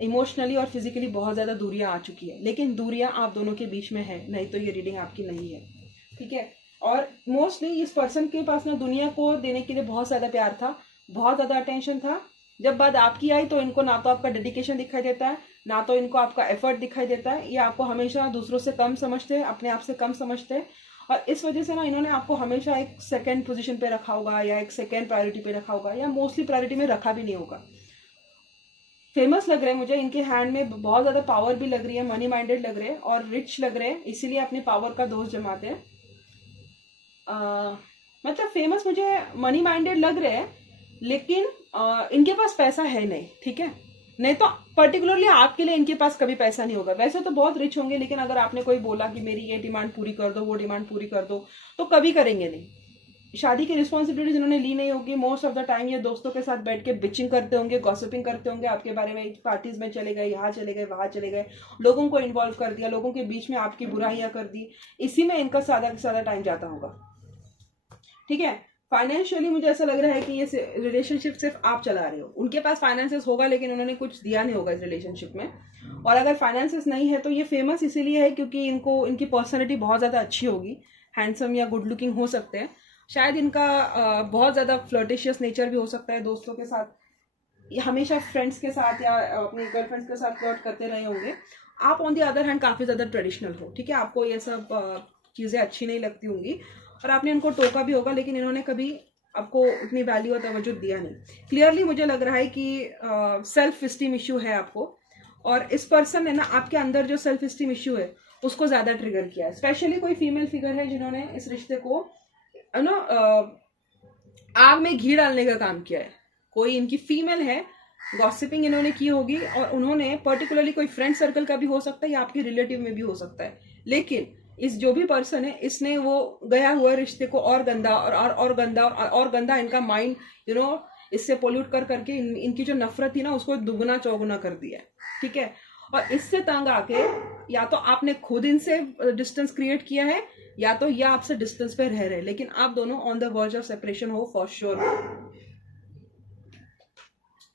इमोशनली और फिजिकली बहुत ज़्यादा दूरियां आ चुकी है, लेकिन दूरियां आप दोनों के बीच में है, नहीं तो ये रीडिंग आपकी नहीं है। ठीक है, और मोस्टली इस पर्सन के पास ना दुनिया को देने के लिए बहुत ज़्यादा प्यार था, बहुत ज़्यादा अटेंशन था। जब बात आपकी आई तो इनको ना तो आपका डेडिकेशन दिखाई देता है, ना तो इनको आपका एफर्ट दिखाई देता है। ये आपको हमेशा दूसरों से कम समझते हैं, अपने आप से कम समझते हैं, और इस वजह से ना इन्होंने आपको हमेशा एक सेकंड पोजीशन पे रखा होगा, या एक सेकंड प्रायोरिटी पे रखा होगा, या मोस्टली प्रायोरिटी में रखा भी नहीं होगा। फेमस लग रहे हैं मुझे, इनके हैंड में बहुत ज़्यादा पावर भी लग रही है, मनी माइंडेड लग रहे हैं और रिच लग रहे हैं, इसीलिए अपनी पावर का दोस्त जमाते हैं। मतलब फेमस मुझे मनी माइंडेड लग रहे हैं, लेकिन इनके पास पैसा है नहीं, ठीक है। नहीं तो पर्टिकुलरली आपके लिए इनके पास कभी पैसा नहीं होगा। वैसे तो बहुत रिच होंगे, लेकिन अगर आपने कोई बोला कि मेरी ये डिमांड पूरी कर दो, वो डिमांड पूरी कर दो, तो कभी करेंगे नहीं। शादी की रिस्पॉन्सिबिलिटी जिन्होंने ली नहीं होगी, मोस्ट ऑफ द टाइम ये दोस्तों के साथ बैठ के बिचिंग करते होंगे, गॉसिपिंग करते होंगे आपके बारे में, पार्टीज में चले गए, यहाँ चले गए, वहां चले गए, लोगों को इन्वॉल्व कर दिया, लोगों के बीच में आपकी बुराइयां कर दी, इसी में इनका ज्यादा से ज्यादा टाइम जाता होगा, ठीक है। फाइनेंशियली मुझे ऐसा लग रहा है कि ये रिलेशनशिप सिर्फ आप चला रहे हो। उनके पास फाइनेंसेस होगा, लेकिन उन्होंने कुछ दिया नहीं होगा इस रिलेशनशिप में। और अगर फाइनेंसेस नहीं है तो ये फेमस इसीलिए है क्योंकि इनकी पर्सनैलिटी बहुत ज़्यादा अच्छी होगी, हैंडसम या गुड लुकिंग हो सकते हैं। शायद इनका बहुत ज़्यादा फ्लर्टिशियस नेचर भी हो सकता है, दोस्तों के साथ, हमेशा फ्रेंड्स के साथ या अपनी गर्लफ्रेंड्स के साथ फ्लर्ट करते रहे होंगे। आप ऑन द अदर हैंड काफ़ी ज़्यादा ट्रेडिशनल हो, ठीक है, आपको ये सब चीज़ें अच्छी नहीं लगती होंगी और आपने इनको टोका भी होगा, लेकिन इन्होंने कभी आपको उतनी वैल्यू और तवज्जो दिया नहीं। क्लियरली मुझे लग रहा है कि सेल्फ इस्टीम इश्यू है आपको, और इस पर्सन ने ना आपके अंदर जो सेल्फ इस्टीम इश्यू है उसको ज़्यादा ट्रिगर किया है। स्पेशली कोई फीमेल फिगर है जिन्होंने इस रिश्ते को ना आग में घी डालने का काम किया है। कोई इनकी फीमेल है, गॉसिपिंग इन्होंने की होगी, और उन्होंने पर्टिकुलरली कोई फ्रेंड सर्कल का भी हो सकता है या आपके रिलेटिव में भी हो सकता है, लेकिन इस जो भी पर्सन है इसने वो गया हुआ रिश्ते को और गंदा और गंदा और गंदा इनका माइंड इससे पोल्यूट कर करके इनकी जो नफरत थी ना उसको दुगना चौगुना कर दिया, ठीक है। और इससे तंग आके या तो आपने खुद इनसे डिस्टेंस क्रिएट किया है, या तो ये आपसे डिस्टेंस पे रह रहे, लेकिन आप दोनों on the verge of separation हो फॉर श्योर,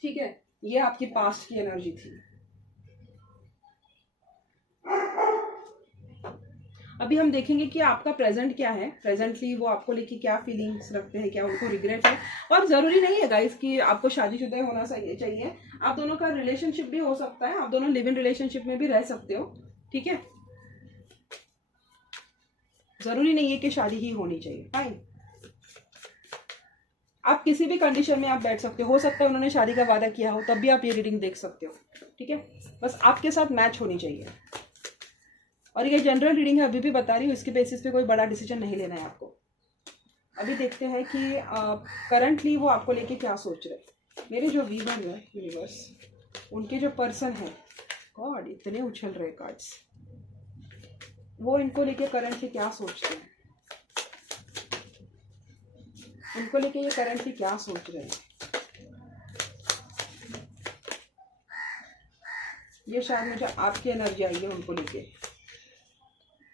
ठीक है। ये आपकी पास्ट की एनर्जी थी। अभी हम देखेंगे कि आपका प्रेजेंट क्या है, प्रेजेंटली वो आपको लेके क्या फीलिंग्स रखते हैं, क्या उनको रिग्रेट है। और जरूरी नहीं है गाइस कि आपको शादीशुदा होना चाहिए, आप दोनों का रिलेशनशिप भी हो सकता है, आप दोनों लिव इन रिलेशनशिप में भी रह सकते हो, ठीक है। जरूरी नहीं है कि शादी ही होनी चाहिए, फाइन। आप किसी भी कंडीशन में आप बैठ सकते हो सकता है उन्होंने शादी का वादा किया हो, तब भी आप ये रीडिंग देख सकते हो, ठीक है। बस आपके साथ मैच होनी चाहिए। और ये जनरल रीडिंग है, अभी भी बता रही हूँ, इसके बेसिस पे कोई बड़ा डिसीजन नहीं लेना है आपको। अभी देखते हैं कि करंटली वो आपको लेके क्या सोच रहे हैं। मेरे जो वीवर है यूनिवर्स, उनके जो पर्सन है, गॉड इतने उछल रहे कार्ड्स, वो इनको लेके करंटली क्या सोचते हैं, उनको लेके ये करंटली क्या सोच रहे हैं। ये शायद मुझे आपकी एनर्जी आई है उनको लेके,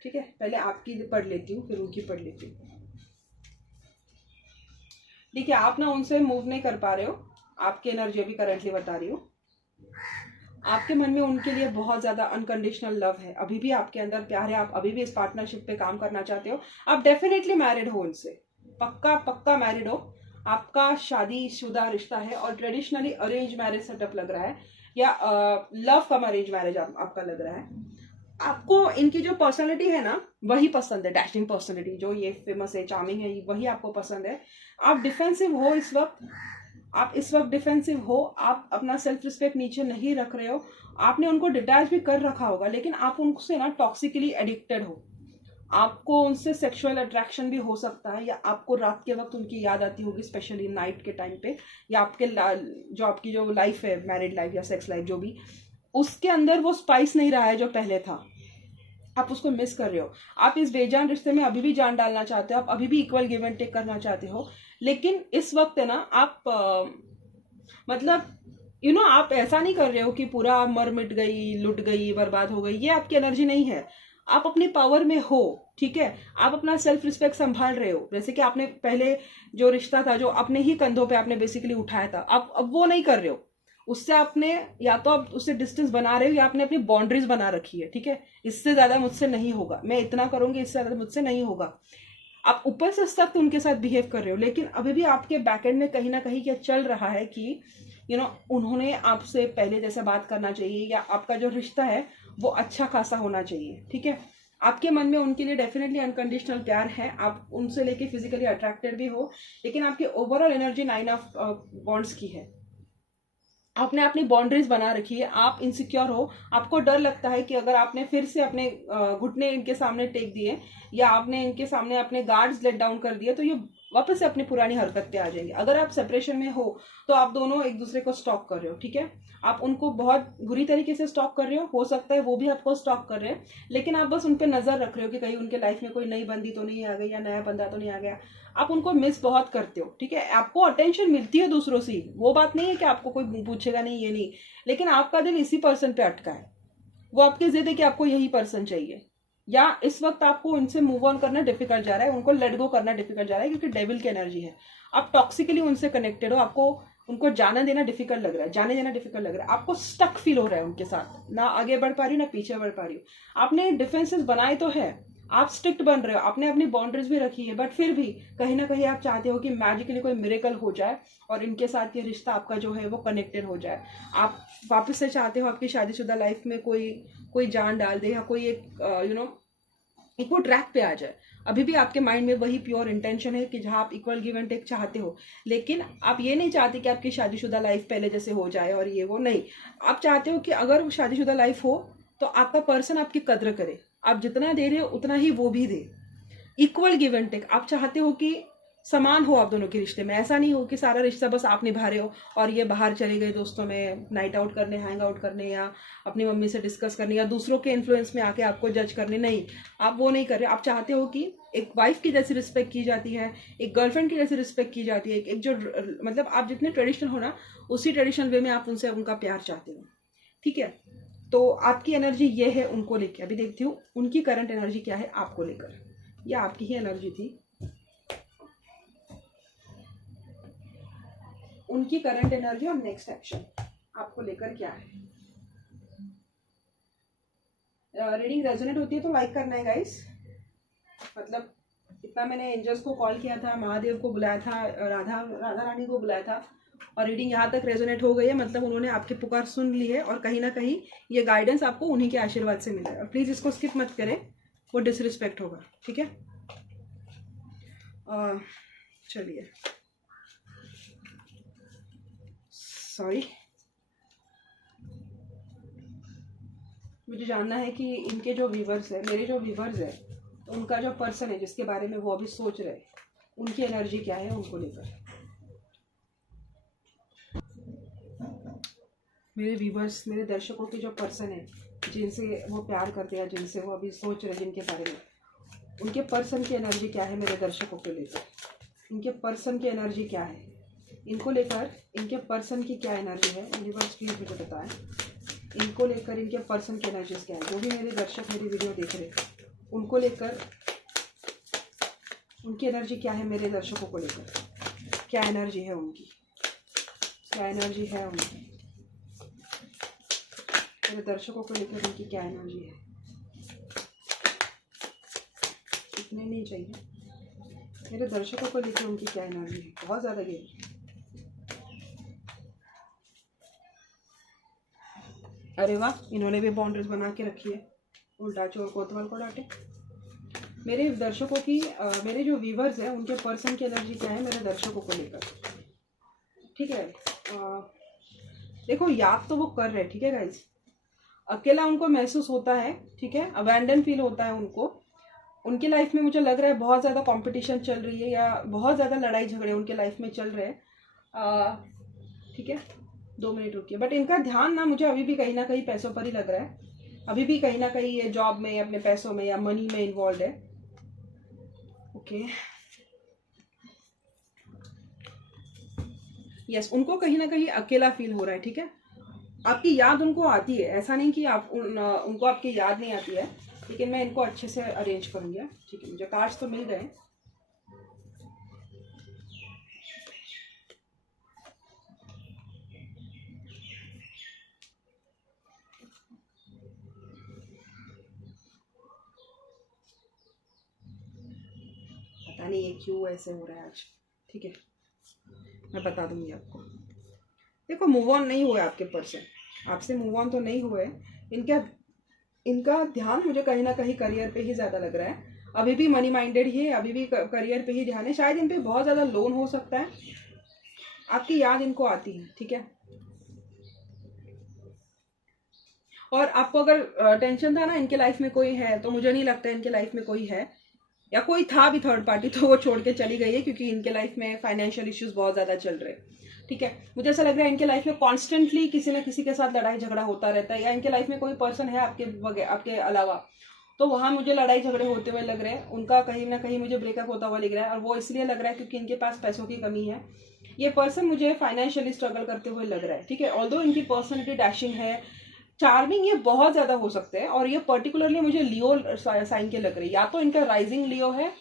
ठीक है। पहले आपकी पढ़ लेती हूँ, फिर उनकी पढ़ लेती हूँ। देखिए, आप ना उनसे मूव नहीं कर पा रहे हो, आपकी एनर्जी अभी करंटली बता रही हूँ। आपके मन में उनके लिए बहुत ज्यादा अनकंडीशनल लव है, अभी भी आपके अंदर प्यार है, आप अभी भी इस पार्टनरशिप पे काम करना चाहते हो, आप डेफिनेटली मैरिड हो उनसे, पक्का पक्का मैरिड हो, आपका शादीशुदा रिश्ता है, और ट्रेडिशनली अरेंज मैरिज सेटअप लग रहा है, या लव कम अरेंज मैरिज आपका लग रहा है। आपको इनकी जो पर्सनालिटी है ना वही पसंद है, डैशिंग पर्सनालिटी, जो ये फेमस है, चार्मिंग है, वही आपको पसंद है। आप डिफेंसिव हो इस वक्त, आप इस वक्त डिफेंसिव हो, आप अपना सेल्फ रिस्पेक्ट नीचे नहीं रख रहे हो, आपने उनको डिटैच भी कर रखा होगा, लेकिन आप उनसे ना टॉक्सिकली एडिक्टेड हो, आपको उनसे सेक्सुअल अट्रैक्शन भी हो सकता है, या आपको रात के वक्त उनकी याद आती होगी, स्पेशली नाइट के टाइम पे, या आपके जो आपकी जो लाइफ है, मैरिड लाइफ या सेक्स लाइफ, जो भी, उसके अंदर वो स्पाइस नहीं रहा है जो पहले था, आप उसको मिस कर रहे हो। आप इस बेजान रिश्ते में अभी भी जान डालना चाहते हो, आप अभी भी इक्वल गिव एंड टेक करना चाहते हो, लेकिन इस वक्त है ना आप मतलब आप ऐसा नहीं कर रहे हो कि पूरा मर मिट गई, लुट गई, बर्बाद हो गई, ये आपकी एनर्जी नहीं है। आप अपनी पावर में हो, ठीक है, आप अपना सेल्फ रिस्पेक्ट संभाल रहे हो, जैसे कि आपने पहले जो रिश्ता था, जो अपने ही कंधों पे आपने बेसिकली उठाया था, आप अब वो नहीं कर रहे हो, उससे आपने या तो आप उससे डिस्टेंस बना रहे हो, या आपने अपनी बाउंड्रीज बना रखी है, ठीक है। इससे ज्यादा मुझसे नहीं होगा, मैं इतना करूंगी, इससे ज्यादा मुझसे नहीं होगा। आप ऊपर से सख्त उनके साथ बिहेव कर रहे हो, लेकिन अभी भी आपके बैकएंड में कहीं ना कहीं क्या चल रहा है कि उन्होंने आपसे पहले जैसे बात करना चाहिए, या आपका जो रिश्ता है वो अच्छा खासा होना चाहिए, ठीक है। आपके मन में उनके लिए डेफिनेटली अनकंडीशनल प्यार है, आप उनसे लेके फिजिकली अट्रैक्टेड भी हो, लेकिन आपकी ओवरऑल एनर्जी 9 ऑफ वॉन्ड्स की है। आपने अपनी बाउंड्रीज बना रखी है, आप इनसिक्योर हो, आपको डर लगता है कि अगर आपने फिर से अपने घुटने इनके सामने टेक दिए या आपने इनके सामने अपने गार्ड्स लेट डाउन कर दिए तो ये वापस से अपनी पुरानी हरकत पे आ जाएंगे। अगर आप सेपरेशन में हो तो आप दोनों एक दूसरे को स्टॉक कर रहे हो, ठीक है, आप उनको बहुत बुरी तरीके से स्टॉक कर रहे हो सकता है वो भी आपको स्टॉक कर रहे हैं, लेकिन आप बस उन पर नजर रख रहे हो कि कहीं उनके लाइफ में कोई नई बंदी तो नहीं आ गई या नया बंदा तो नहीं आ गया। आप उनको मिस बहुत करते हो, ठीक है, आपको अटेंशन मिलती है दूसरों से, वो बात नहीं है कि आपको कोई पूछेगा नहीं, ये नहीं, लेकिन आपका दिल इसी पर्सन पे अटका है, वो आपकी जिद है कि आपको यही पर्सन चाहिए, या इस वक्त आपको उनसे मूव ऑन करना डिफिकल्ट जा रहा है, उनको लेट गो करना डिफिकल्ट जा रहा है क्योंकि डेविल की एनर्जी है, आप टॉक्सिकली उनसे कनेक्टेड हो, आपको उनको जाने देना डिफिकल्ट लग रहा है, जाने देना डिफिकल्ट लग रहा है, आपको स्टक फील हो रहा है उनके साथ, ना आगे बढ़ पा रही हो ना पीछे बढ़ पा रही हो। आपने डिफेंसेस बनाए तो है, आप स्ट्रिक्ट बन रहे हो, आपने अपनी बाउंड्रीज भी रखी है, बट फिर भी कहीं ना कहीं आप चाहते हो कि मैजिकली कोई मिरेकल हो जाए और इनके साथ ये रिश्ता आपका जो है वो कनेक्टेड हो जाए। आप वापस से चाहते हो आपकी शादीशुदा लाइफ में कोई जान डाल दे या कोई एक वो ट्रैक पे आ जाए। अभी भी आपके माइंड में वही प्योर इंटेंशन है कि जहाँ आप इक्वल गिव एंड टेक चाहते हो, लेकिन आप ये नहीं चाहते कि आपकी शादीशुदा लाइफ पहले जैसे हो जाए और ये वो नहीं, आप चाहते हो कि अगर वो शादीशुदा लाइफ हो तो आपका पर्सन आपकी कद्र करे, आप जितना दे रहे हो उतना ही वो भी दे, इक्वल गिव एंड टेक। आप चाहते हो कि समान हो आप दोनों के रिश्ते में, ऐसा नहीं हो कि सारा रिश्ता बस आप निभा रहे हो और ये बाहर चले गए दोस्तों में नाइट आउट करने, हैंग आउट करने, या अपनी मम्मी से डिस्कस करने, या दूसरों के इन्फ्लुएंस में आके आपको जज करने, नहीं, आप वो नहीं कर रहे। आप चाहते हो कि एक वाइफ की जैसी रिस्पेक्ट की जाती है, एक गर्लफ्रेंड की जैसी रिस्पेक्ट की जाती है, एक जो मतलब आप जितने ट्रेडिशनल हो ना उसी ट्रेडिशनल वे में आप उनसे उनका प्यार चाहते हो, ठीक है। तो आपकी एनर्जी ये है उनको लेकर, अभी देखती हूँ उनकी करंट एनर्जी क्या है आपको लेकर, या आपकी ही एनर्जी थी, उनकी करंट एनर्जी और नेक्स्ट एक्शन आपको लेकर क्या है। रीडिंग रेजोनेट होती है तो लाइक करना है गाइस, मतलब इतना मैंने एंजल्स को कॉल किया था, महादेव को बुलाया था, राधा रानी को बुलाया था, और रीडिंग यहाँ तक रेजोनेट हो गई है, मतलब उन्होंने आपकी पुकार सुन ली है और कहीं ना कहीं ये गाइडेंस आपको उन्हीं के आशीर्वाद से मिला है। और प्लीज़ इसको स्किप मत करें, वो डिसरिस्पेक्ट होगा, ठीक है। चलिए, सॉरी, मुझे जानना है कि इनके जो व्यूवर्स है, मेरे जो व्यूवर्स है, तो उनका जो पर्सन है जिसके बारे में वो अभी सोच रहे हैं, उनकी एनर्जी क्या है उनको लेकर। मेरे व्यूवर्स, मेरे दर्शकों के जो पर्सन है जिनसे वो प्यार करते हैं, जिनसे वो अभी सोच रहे हैं जिनके बारे में, उनके पर्सन की एनर्जी क्या है मेरे दर्शकों को लेकर, इनके पर्सन की एनर्जी क्या है इनको लेकर, इनके पर्सन की क्या एनर्जी है यूनिवर्स प्लीज मुझे बताएं, इनको लेकर इनके पर्सन की एनर्जीज क्या है। जो भी मेरे दर्शक मेरी वीडियो देख रहे हैं उनको लेकर उनकी एनर्जी क्या है, मेरे दर्शकों को लेकर क्या एनर्जी है उनकी, क्या एनर्जी है उनकी, मेरे दर्शकों को लेकर उनकी क्या एनर्जी है। इतने नहीं चाहिए, मेरे दर्शकों को लेकर उनकी क्या एनर्जी है, बहुत ज़्यादा गहरी। अरे वाह, इन्होंने भी बाउंड्रीज बना के रखी है, उल्टा चोर कोतवाल को डांटे। मेरे दर्शकों की मेरे जो व्यूवर्स हैं उनके पर्सन की एनर्जी क्या है मेरे दर्शकों को लेकर, ठीक है। देखो, याद तो वो कर रहे हैं, ठीक है गाइज, अकेला उनको महसूस होता है, ठीक है, अबैंडन फील होता है उनको, उनकी लाइफ में मुझे लग रहा है बहुत ज़्यादा कंपटीशन चल रही है या बहुत ज़्यादा लड़ाई झगड़े उनके लाइफ में चल रहे हैं, ठीक है। 2 मिनट रुकिए, बट इनका ध्यान ना मुझे अभी भी कहीं ना कहीं पैसों पर ही लग रहा है, अभी भी कहीं ना कहीं ये जॉब में, अपने पैसों में या मनी में इन्वॉल्व है, ओके। यस, उनको कहीं ना कहीं अकेला फील हो रहा है, ठीक है। आपकी याद उनको आती है, ऐसा नहीं कि आप उनको आपकी याद नहीं आती है, लेकिन मैं इनको अच्छे से अरेंज करूँगी, ठीक है। मुझे कार्ड्स तो मिल गए, पता नहीं ये क्यों ऐसे हो रहा है आज, ठीक है, मैं बता दूंगी आपको। देखो, मूव ऑन नहीं हुआ आपके पर्सन, आपसे मूव ऑन तो नहीं हुए, इनका ध्यान मुझे कहीं ना कहीं करियर पे ही ज़्यादा लग रहा है, अभी भी मनी माइंडेड ही है, अभी भी करियर पे ही ध्यान है, शायद इन पे बहुत ज़्यादा लोन हो सकता है, आपकी याद इनको आती है, ठीक है। और आपको अगर टेंशन था ना इनके लाइफ में कोई है, तो मुझे नहीं लगता इनके लाइफ में कोई है, या कोई था भी थर्ड पार्टी तो वो छोड़ के चली गई है, क्योंकि इनके लाइफ में फाइनेंशियल इश्यूज बहुत ज़्यादा चल रहे हैं। ठीक है, मुझे ऐसा लग रहा है इनके लाइफ में कॉन्स्टेंटली किसी ना किसी के साथ लड़ाई झगड़ा होता रहता है, या इनके लाइफ में कोई पर्सन है आपके अलावा, तो वहाँ मुझे लड़ाई झगड़े होते हुए लग रहे हैं। उनका कहीं ना कहीं मुझे ब्रेकअप होता हुआ लग रहा है, और वो इसलिए लग रहा है क्योंकि इनके पास पैसों की कमी है। ये पर्सन मुझे फाइनेंशियली स्ट्रगल करते हुए लग रहा है। ठीक है, ऑल्दो इनकी पर्सनैलिटी डैशिंग है, चार्मिंग ये बहुत ज़्यादा हो सकते हैं, और ये पर्टिकुलरली मुझे लियो साइन के लग रही है। या तो इनका राइजिंग लियो है,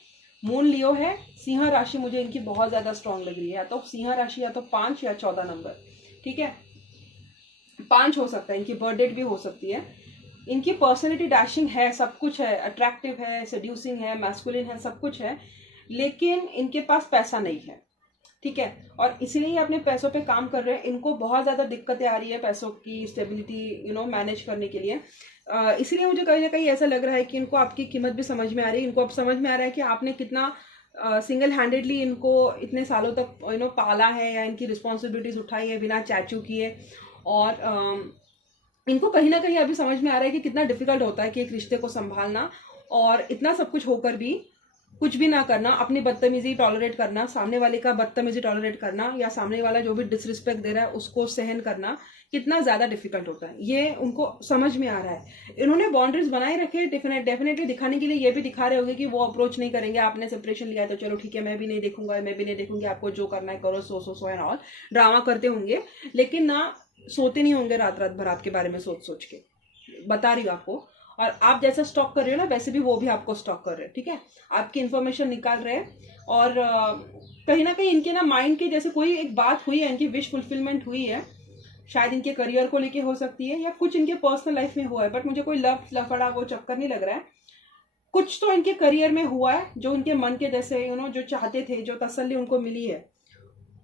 मून लियो है, सिंह राशि मुझे इनकी बहुत ज़्यादा स्ट्रांग लग रही है, या तो सिंह राशि, या तो 5 या 14 नंबर। ठीक है, 5 हो सकता है, इनकी बर्थ डेट भी हो सकती है। इनकी पर्सनैलिटी डैशिंग है, सब कुछ है, अट्रैक्टिव है, सेड्यूसिंग है, मैस्कुलिन है, सब कुछ है, लेकिन इनके पास पैसा नहीं है। ठीक है, और इसीलिए ये अपने पैसों पे काम कर रहे हैं। इनको बहुत ज़्यादा दिक्कतें आ रही है पैसों की स्टेबिलिटी मैनेज करने के लिए। इसलिए मुझे कहीं ना कहीं ऐसा लग रहा है कि इनको आपकी कीमत भी समझ में आ रही है। इनको अब समझ में आ रहा है कि आपने कितना सिंगल हैंडेडली इनको इतने सालों तक पाला है, या इनकी रिस्पॉन्सिबिलिटीज उठाई है बिना चाचू किए। और इनको कहीं ना कहीं अभी समझ में आ रहा है कि कितना डिफिकल्ट होता है कि एक रिश्ते को संभालना, और इतना सब कुछ होकर भी कुछ भी ना करना, अपनी बदतमीजी टॉलरेट करना, सामने वाले का बदतमीजी टॉलरेट करना, या सामने वाला जो भी डिसरिस्पेक्ट दे रहा है उसको सहन करना कितना ज़्यादा डिफिकल्ट होता है, ये उनको समझ में आ रहा है। इन्होंने बाउंड्रीज बनाए रखे, डेफिनेटली दिखाने के लिए ये भी दिखा रहे होंगे कि वो अप्रोच नहीं करेंगे। आपने सेपरेशन लिया है तो चलो ठीक है, मैं भी नहीं देखूंगा, मैं भी नहीं देखूंगी, आपको जो करना है करो, सो एंड ऑल ड्रामा करते होंगे, लेकिन ना सोते नहीं होंगे रात रात भर आपके बारे में सोच सोच के। बता रही हूँ आपको, और आप जैसा स्टॉक कर रहे हो ना, वैसे भी वो भी आपको स्टॉक कर रहे हैं। ठीक है, आपकी इन्फॉर्मेशन निकाल रहे हैं, और कहीं ना कहीं इनके ना माइंड के जैसे कोई एक बात हुई है, इनकी विश फुलफिलमेंट हुई है, शायद इनके करियर को लेके हो सकती है, या कुछ इनके पर्सनल लाइफ में हुआ है, बट मुझे कोई लफड़ा वो चक्कर नहीं लग रहा है। कुछ तो इनके करियर में हुआ है जो इनके मन के जैसे जो चाहते थे, जो तसल्ली उनको मिली है,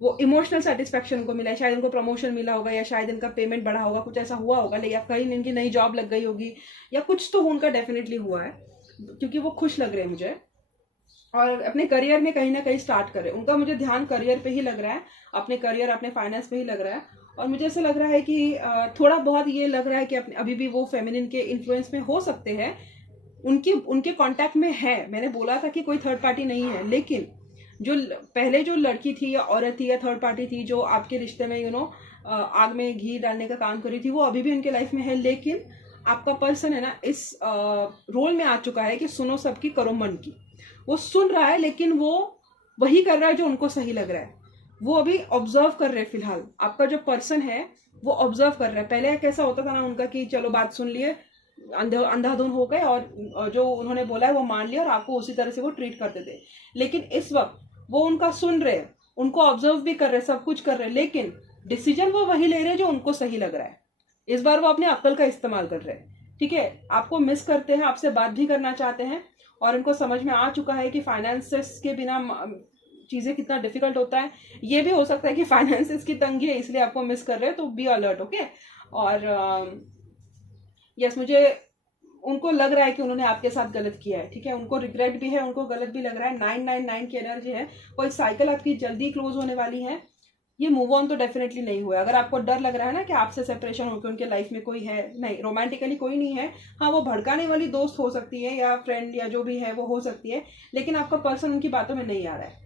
वो इमोशनल सेटिस्फेक्शन उनको मिला है। शायद उनको प्रमोशन मिला होगा, या शायद इनका पेमेंट बढ़ा होगा, कुछ ऐसा हुआ होगा, या कहीं इनकी नई जॉब लग गई होगी, या कुछ तो उनका डेफिनेटली हुआ है, क्योंकि वो खुश लग रहे हैं मुझे, और अपने करियर में कहीं ना कहीं स्टार्ट कर रहे हैं। उनका मुझे ध्यान करियर पे ही लग रहा है, अपने करियर, अपने फाइनेंस पे ही लग रहा है। और मुझे ऐसा लग रहा है कि थोड़ा बहुत ये लग रहा है कि अभी भी वो फेमिनिन के इन्फ्लुएंस में हो सकते हैं, उनके कांटेक्ट में है। मैंने बोला था कि कोई थर्ड पार्टी नहीं है, लेकिन जो पहले जो लड़की थी या औरत थी या थर्ड पार्टी थी जो आपके रिश्ते में आग में घी डालने का काम करी थी, वो अभी भी उनके लाइफ में है। लेकिन आपका पर्सन है ना, इस रोल में आ चुका है कि सुनो सबकी करो मन की। वो सुन रहा है, लेकिन वो वही कर रहा है जो उनको सही लग रहा है। वो अभी ऑब्जर्व कर रहे हैं। फिलहाल आपका जो पर्सन है वो ऑब्जर्व कर रहा है। पहले कैसा होता था ना उनका कि चलो बात सुन लिए, अंधाधुन हो गए, और जो उन्होंने बोला है वो मान लिया, और आपको उसी तरह से वो ट्रीट करते थे। लेकिन इस वक्त वो उनका सुन रहे, उनको ऑब्जर्व भी कर रहे, सब कुछ कर रहे, लेकिन डिसीजन वो वही ले रहे जो उनको सही लग रहा है। इस बार वो अपने अक्ल का इस्तेमाल कर रहे हैं। ठीक है, आपको मिस करते हैं, आपसे बात भी करना चाहते हैं, और उनको समझ में आ चुका है कि फाइनेंसेस के बिना चीजें कितना डिफिकल्ट होता है। ये भी हो सकता है कि फाइनेंसेस की तंगी है इसलिए आपको मिस कर रहे हैं, तो बी अलर्ट। ओके, और यस, मुझे उनको लग रहा है कि उन्होंने आपके साथ गलत किया है। ठीक है, उनको रिग्रेट भी है, उनको गलत भी लग रहा है। 999 की एनर्जी है, कोई साइकिल आपकी जल्दी क्लोज होने वाली है। ये मूव ऑन तो डेफिनेटली नहीं हुआ। अगर आपको डर लग रहा है ना कि आपसे सेपरेशन होकर उनके लाइफ में कोई है, नहीं, रोमांटिकली कोई नहीं है। हाँ, वो भड़काने वाली दोस्त हो सकती है, या फ्रेंड, या जो भी है वो हो सकती है, लेकिन आपका पर्सन उनकी बातों में नहीं आ रहा है।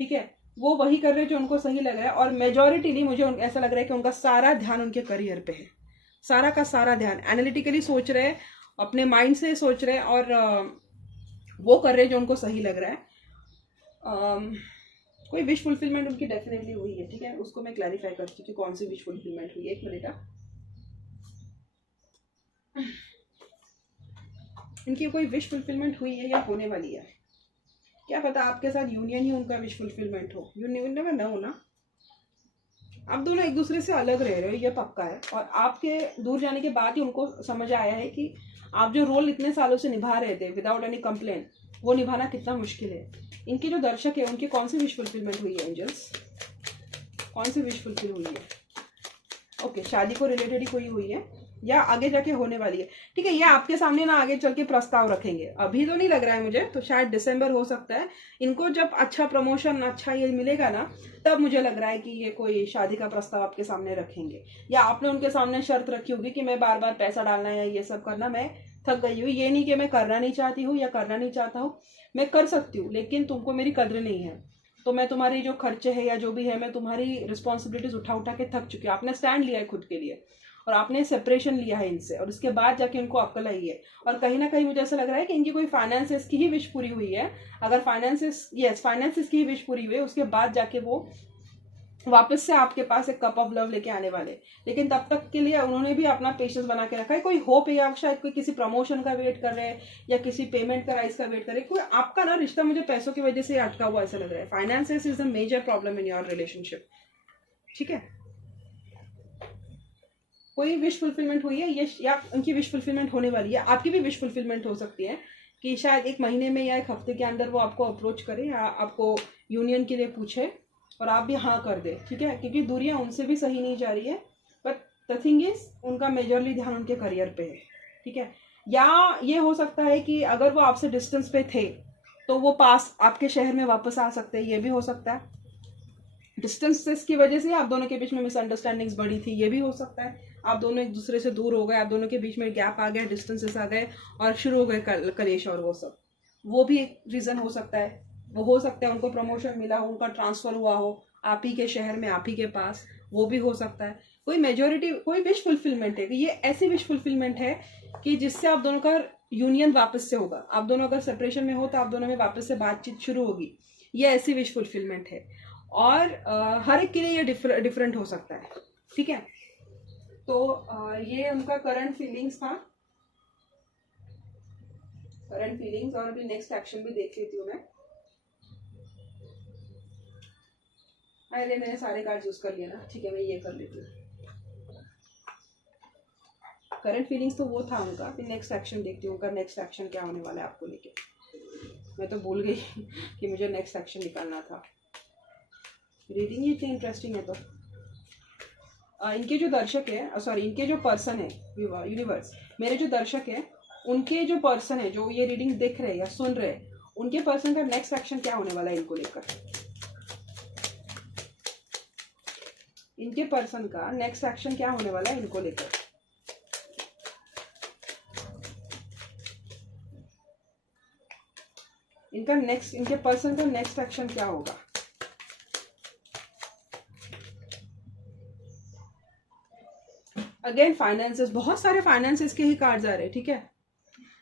ठीक है, वो वही कर रहे हैं जो उनको सही लग रहा है, और मेजोरिटीली मुझे ऐसा लग रहा है कि उनका सारा ध्यान उनके करियर पे है। सारा का सारा ध्यान एनालिटिकली सोच रहे हैं, अपने माइंड से सोच रहे हैं, और वो कर रहे हैं जो उनको सही लग रहा है। कोई विश फुलफिलमेंट उनकी डेफिनेटली हुई है। ठीक है, उसको मैं क्लैरिफाई करती हूँ कि कौन सी विश फुलफिलमेंट हुई है। एक मिनट, इनकी कोई विश फुलफिलमेंट हुई है या होने वाली है, क्या पता आपके साथ यूनियन ही उनका विश फुलफिलमेंट हो। यूनियन में न हो ना, आप दोनों एक दूसरे से अलग रह रहे हो, ये पक्का है। और आपके दूर जाने के बाद ही उनको समझ आया है कि आप जो रोल इतने सालों से निभा रहे थे विदाउट एनी कंप्लेन, वो निभाना कितना मुश्किल है। इनके जो दर्शक है उनकी कौन सी विश फुलफिलमेंट हुई है एंजल्स, कौन सी विश फुलफिल हुई है? ओके, शादी को रिलेटेड ही कोई हुई है। या आगे जाके होने वाली है। ठीक है, ये आपके सामने ना आगे चल के प्रस्ताव रखेंगे, अभी तो नहीं लग रहा है मुझे, तो शायद दिसंबर हो सकता है। इनको जब अच्छा प्रमोशन अच्छा ये मिलेगा ना, तब मुझे लग रहा है कि ये कोई शादी का प्रस्ताव आपके सामने रखेंगे। या आपने उनके सामने शर्त रखी होगी कि मैं बार बार पैसा डालना या ये सब करना मैं थक गई हूँ। ये नहीं कि मैं करना नहीं चाहती हूँ या करना नहीं चाहता हूँ, मैं कर सकती हूँ, लेकिन तुमको मेरी कद्र नहीं है, तो मैं तुम्हारी जो खर्चे है या जो भी है, मैं तुम्हारी रिस्पॉन्सिबिलिटीज उठा उठा के थक चुकी हूँ। आपने स्टैंड लिया है खुद के लिए और आपने सेपरेशन लिया है इनसे, और उसके बाद जाके इनको अक्ल आई है। और कहीं ना कहीं मुझे ऐसा लग रहा है कि इनकी कोई फाइनेंसेस की ही विश पूरी हुई है। अगर फाइनेंसेस की ही विश पूरी हुई है, उसके बाद जाके वो वापस से आपके पास एक कप ऑफ लव लेके आने वाले। लेकिन तब तक के लिए उन्होंने भी अपना पेशेंस बना के रखा है। कोई होप है, या शायद कोई किसी प्रमोशन का वेट कर रहे हैं या किसी पेमेंट का राइस का वेट कर रहे हैं। कोई आपका ना रिश्ता मुझे पैसों की वजह से अटका हुआ ऐसा लग रहा है। Finances is the major problem in your relationship. ठीक है, कोई विश फुलफिलमेंट हुई है ये, या उनकी विश फुलफिलमेंट होने वाली है। आपकी भी विश फुलफिलमेंट हो सकती है कि शायद एक महीने में या एक हफ्ते के अंदर वो आपको अप्रोच करे या आपको यूनियन के लिए पूछे और आप भी हाँ कर दे। ठीक है, क्योंकि दूरियां उनसे भी सही नहीं जा रही है, बट द थिंग इज उनका मेजरली ध्यान उनके करियर पे है। ठीक है, या ये हो सकता है कि अगर वो आपसे डिस्टेंस पे थे तो वो पास आपके शहर में वापस आ सकते हैं, ये भी हो सकता है। डिस्टेंसेस की वजह से आप दोनों के बीच में मिसअंडरस्टैंडिंग्स बढ़ी थी, ये भी हो सकता है। आप दोनों एक दूसरे से दूर हो गए, आप दोनों के बीच में गैप आ गया, डिस्टेंसेस आ गए और शुरू हो गए कलेश और वो सब, वो भी एक रीजन हो सकता है। वो हो सकता है उनको प्रमोशन मिला हो, उनका ट्रांसफर हुआ हो आप ही के शहर में, आप ही के पास, वो भी हो सकता है। कोई मेजोरिटी कोई विश फुलफिलमेंट है, ये ऐसी विश फुलफिलमेंट है कि जिससे आप दोनों का यूनियन वापस से होगा। आप दोनों अगर सेपरेशन में हो तो आप दोनों में वापस से बातचीत शुरू होगी, ये ऐसी विश फुलफिलमेंट है। और हर एक के लिए ये डिफरेंट हो सकता है। ठीक है, तो ये उनका करंट फीलिंग्स था, करंट फीलिंग्स। और अभी नेक्स्ट एक्शन भी देख लेती हूँ मैं। अरे मैंने सारे कार्ड यूज कर लिया ना, ठीक है मैं ये कर लेती हूँ। करंट फीलिंग्स तो वो था उनका, फिर नेक्स्ट एक्शन देखती हूँ उनका नेक्स्ट एक्शन क्या होने वाला है आपको लेके। मैं तो भूल गई कि मुझे नेक्स्ट एक्शन निकालना था। रीडिंग ही इतनी इंटरेस्टिंग है। तो इनके जो दर्शक है, सॉरी इनके जो पर्सन है, यूनिवर्स, मेरे जो दर्शक है उनके जो पर्सन है जो ये रीडिंग देख रहे हैं या सुन रहे हैं, उनके पर्सन का नेक्स्ट एक्शन क्या होने वाला है इनको लेकर। इनके पर्सन का नेक्स्ट एक्शन क्या होने वाला है इनको लेकर। इनके पर्सन का नेक्स्ट एक्शन क्या होगा। अगेन फाइनेंसेस, बहुत सारे फाइनेंसेस के ही कार्ड्स आ रहे हैं। ठीक है,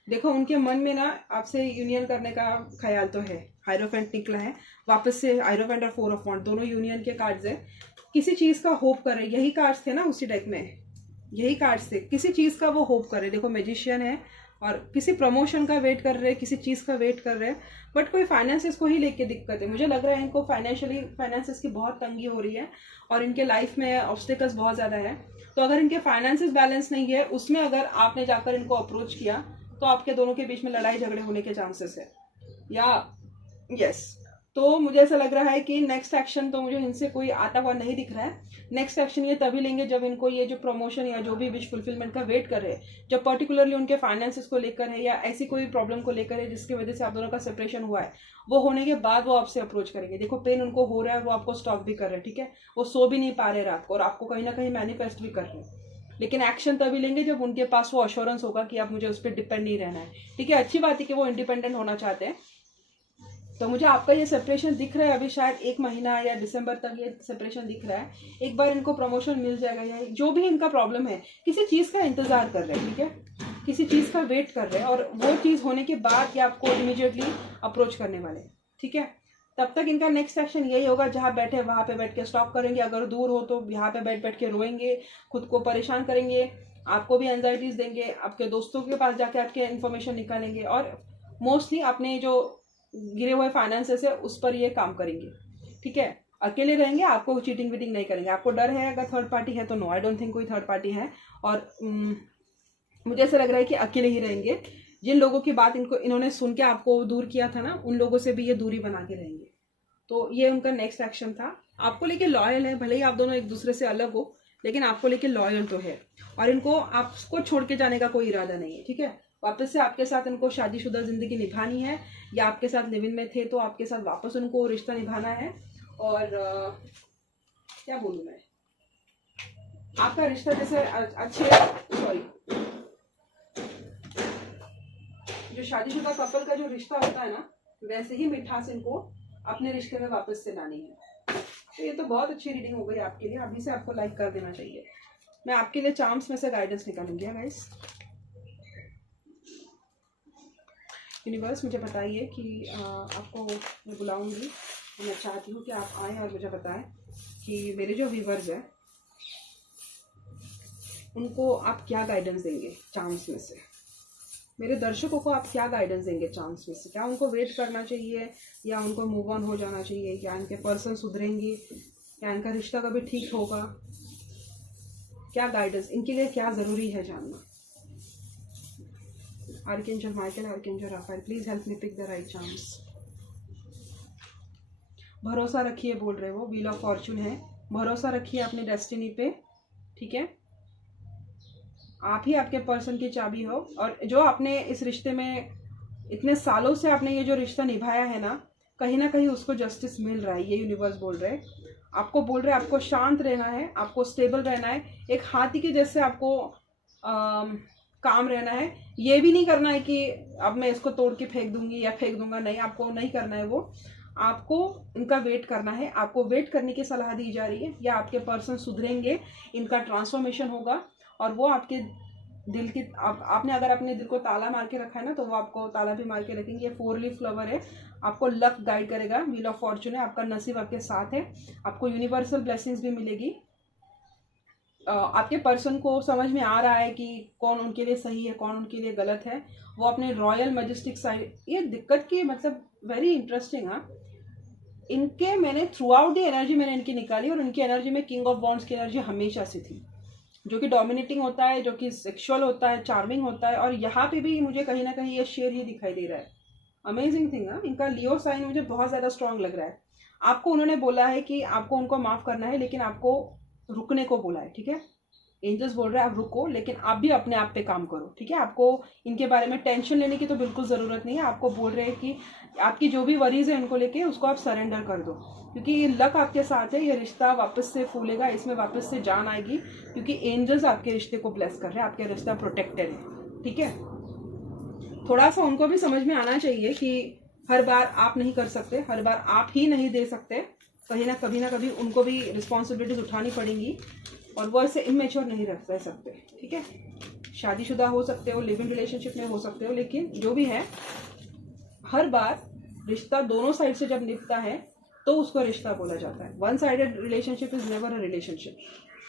देखो उनके मन में ना आपसे यूनियन करने का ख्याल तो है। हायरोफेंट निकला है वापस से, हायरोफेंट और 4 ऑफ वॉन्ड दोनों यूनियन के कार्ड्स है। किसी चीज का होप कर रहे, यही कार्ड्स थे ना उसी डेक में, यही कार्ड्स थे, किसी चीज का वो होप कर रहे। देखो मैजिशियन है और किसी प्रमोशन का वेट कर रहे, किसी चीज का वेट कर रहे, बट कोई फाइनेंसेस को ही लेके दिक्कत है। मुझे लग रहा है इनको फाइनेंशियली फाइनेंसेस की बहुत तंगी हो रही है और इनके लाइफ में ऑब्स्टिकल्स बहुत ज्यादा है। तो अगर इनके फाइनेंसेस बैलेंस नहीं है, उसमें अगर आपने जाकर इनको अप्रोच किया तो आपके दोनों के बीच में लड़ाई झगड़े होने के चांसेस है। या यस, तो मुझे ऐसा लग रहा है कि नेक्स्ट एक्शन तो मुझे इनसे कोई आता हुआ नहीं दिख रहा है। नेक्स्ट एक्शन ये तभी लेंगे जब इनको ये जो प्रमोशन या जो भी विश फुलफिलमेंट का वेट कर रहे हैं, जब पर्टिकुलरली उनके फाइनेंसेस को लेकर है या ऐसी कोई प्रॉब्लम को लेकर है जिसकी वजह से आप दोनों का सेपरेशन हुआ है, वो होने के बाद वो आपसे अप्रोच करेंगे। देखो पेन उनको हो रहा है, वो आपको स्टॉप भी कर रहे हैं। ठीक है, वो सो भी नहीं पा रहे रात को और आपको कहीं ना कहीं मैनिफेस्ट भी कर रहे हैं, लेकिन एक्शन तभी लेंगे जब उनके पास वो अश्योरेंस होगा कि अब मुझे उस पर डिपेंड नहीं रहना है। ठीक है, अच्छी बात है कि वो इंडिपेंडेंट होना चाहते हैं। तो मुझे आपका ये सेपरेशन दिख रहा है अभी, शायद 1 महीना या दिसंबर तक ये सेपरेशन दिख रहा है। एक बार इनको प्रमोशन मिल जाएगा या जो भी इनका प्रॉब्लम है, किसी चीज का इंतजार कर रहे हैं। ठीक है, किसी चीज का वेट कर रहे हैं और वो चीज होने के बाद ये आपको इमीडिएटली अप्रोच करने वाले हैं। ठीक है, तब तक इनका नेक्स्ट एक्शन यही होगा, जहां बैठे वहां पे बैठ के स्टॉप करेंगे। अगर दूर हो तो यहाँ पे बैठ बैठ के रोएंगे, खुद को परेशान करेंगे, आपको भी एंजाइटीज देंगे, आपके दोस्तों के पास जाके आपके इन्फॉर्मेशन निकालेंगे और मोस्टली अपने जो गिरे हुए फाइनेंसेस है उस पर ये काम करेंगे। ठीक है, अकेले रहेंगे, आपको चीटिंग वीटिंग नहीं करेंगे। आपको डर है अगर थर्ड पार्टी है तो नो, आई डोंट थिंक कोई थर्ड पार्टी है। और मुझे ऐसा लग रहा है कि अकेले ही रहेंगे। जिन लोगों की बात इन्होंने सुन के आपको दूर किया था ना, उन लोगों से भी ये दूरी बना के रहेंगे। तो ये उनका नेक्स्ट एक्शन था। आपको लेके लॉयल है, भले ही आप दोनों एक दूसरे से अलग हो, लेकिन आपको लेके लॉयल तो है, और इनको आपको छोड़ के जाने का कोई इरादा नहीं है, ठीक है। वापस से आपके साथ इनको शादीशुदा जिंदगी निभानी है, या आपके साथ लिव इन में थे तो आपके साथ वापस उनको रिश्ता निभाना है। और क्या बोलूं मैं, आपका रिश्ता जैसे जो शादीशुदा कपल का जो रिश्ता होता है ना, वैसे ही मिठास इनको अपने रिश्ते में वापस से लानी है। तो ये तो बहुत अच्छी रीडिंग हो गई आपके लिए, अभी से आपको लाइक कर देना चाहिए। मैं आपके लिए चार्म्स में से गाइडेंस निकालूंगी गाइस। यूनिवर्स मुझे बताइए कि आपको मैं बुलाऊंगी, मैं चाहती हूँ कि आप आएँ और मुझे बताएं कि मेरे जो व्यूवर्स हैं उनको आप क्या गाइडेंस देंगे चांस में से। मेरे दर्शकों को आप क्या गाइडेंस देंगे चांस में से। क्या उनको वेट करना चाहिए, या उनको मूव ऑन हो जाना चाहिए, या इनके पर्सन सुधरेंगी, या इनका रिश्ता कभी ठीक होगा, क्या गाइडेंस इनके लिए क्या ज़रूरी है जानना। Archangel Michael, archangel Raphael, please help me pick the right chance. भरोसा रखिए बोल रहे हो, व्हील ऑफ फॉर्चून है, भरोसा रखिए अपनी डेस्टिनी पे, ठीक है। आप ही आपके पर्सन की चाबी हो, और जो आपने इस रिश्ते में इतने सालों से आपने ये जो रिश्ता निभाया है ना कहीं उसको जस्टिस मिल रहा है, ये यूनिवर्स बोल रहे हैं। आपको बोल रहे हैं आपको शांत रहना है, आपको स्टेबल रहना है, एक हाथी के जैसे आपको काम रहना है। ये भी नहीं करना है कि अब मैं इसको तोड़ के फेंक दूंगी या फेंक दूंगा, नहीं, आपको नहीं करना है वो। आपको इनका वेट करना है, आपको वेट करने की सलाह दी जा रही है, या आपके पर्सन सुधरेंगे, इनका ट्रांसफॉर्मेशन होगा, और वो आपके दिल की आपने अगर अपने दिल को ताला मार के रखा है ना, तो वो आपको ताला भी मार के रखेंगे। ये 4 लीफ फ्लावर है, आपको लक गाइड करेगा, व्हील ऑफ फॉर्चून है, आपका नसीब आपके साथ है, आपको यूनिवर्सल ब्लेसिंग्स भी मिलेगी। आपके पर्सन को समझ में आ रहा है कि कौन उनके लिए सही है, कौन उनके लिए गलत है। वो अपने रॉयल मैजेस्टिक साइड, ये दिक्कत की मतलब वेरी इंटरेस्टिंग। हाँ, इनके मैंने थ्रू आउट दी एनर्जी मैंने इनकी निकाली, और इनकी एनर्जी में किंग ऑफ वॉन्ड्स की एनर्जी हमेशा से थी, जो कि डोमिनेटिंग होता है, जो कि सेक्सुअल होता है, चार्मिंग होता है। और यहाँ पे भी मुझे कहीं ना कहीं ये शेयर ही दिखाई दे रहा है। अमेजिंग थिंग है, इनका लियो साइन मुझे बहुत ज़्यादा स्ट्रांग लग रहा है। आपको उन्होंने बोला है कि आपको उनको माफ़ करना है, लेकिन आपको रुकने को बोला है, ठीक है। एंजल्स बोल रहे हैं आप रुको, लेकिन आप भी अपने आप पे काम करो, ठीक है। आपको इनके बारे में टेंशन लेने की तो बिल्कुल ज़रूरत नहीं है। आपको बोल रहे हैं कि आपकी जो भी वरीज है उनको लेके उसको आप सरेंडर कर दो, क्योंकि ये लक आपके साथ है। ये रिश्ता वापस से फूलेगा, इसमें वापस से जान आएगी, क्योंकि एंजल्स आपके रिश्ते को ब्लेस कर रहे हैं, आपके रिश्ता प्रोटेक्टेड है, ठीक है। थोड़ा सा उनको भी समझ में आना चाहिए कि हर बार आप नहीं कर सकते, हर बार आप ही नहीं दे सकते, कहीं ना कभी उनको भी रिस्पॉन्सिबिलिटीज उठानी पड़ेंगी, और वो ऐसे इमेच्योर नहीं रह सकते, ठीक है। शादीशुदा हो सकते हो, लिव इन रिलेशनशिप में हो सकते हो, लेकिन जो भी है, हर बार रिश्ता दोनों साइड से जब निभता है तो उसको रिश्ता बोला जाता है। One sided relationship is never a relationship.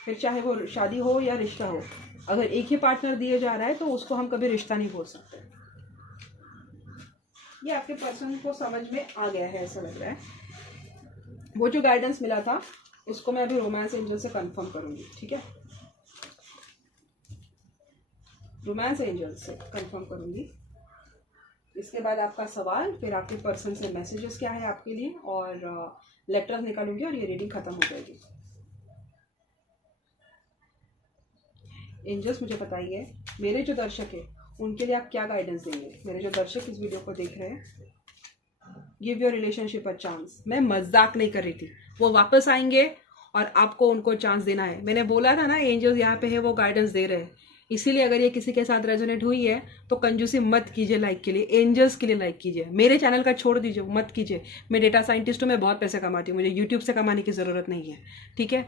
फिर चाहे वो शादी हो या रिश्ता हो, अगर एक ही पार्टनर दिए जा रहा है तो उसको हम कभी रिश्ता नहीं बोल सकते। ये आपके पर्सन को समझ में आ गया है, ऐसा लग रहा है। वो जो गाइडेंस मिला था उसको मैं अभी रोमांस एंजल से कंफर्म करूंगी, ठीक है। रोमांस एंजल से कंफर्म करूंगी, इसके बाद आपका सवाल, फिर आपके पर्सन से मैसेजेस क्या है आपके लिए, और लेटर्स निकालूंगी, और ये रीडिंग खत्म हो जाएगी। एंजल्स मुझे बताइए मेरे जो दर्शक है उनके लिए आप क्या गाइडेंस देंगे। मेरे जो दर्शक इस वीडियो को देख रहे हैं, give your relationship a chance. मैं मजाक नहीं कर रही थी, वो वापस आएंगे और आपको उनको चांस देना है। मैंने बोला था ना, एंजल्स यहाँ पे है, वो गाइडेंस दे रहे हैं। इसीलिए अगर ये किसी के साथ रेजोनेट हुई है तो कंजूसी मत कीजिए लाइक के लिए, एंजल्स के लिए लाइक कीजिए। मेरे चैनल का छोड़ दीजिए, मत कीजिए। मैं डेटा साइंटिस्ट हूँ, मैं बहुत पैसे कमाती हूँ, मुझे यूट्यूब से कमाने की ज़रूरत नहीं है, ठीक है।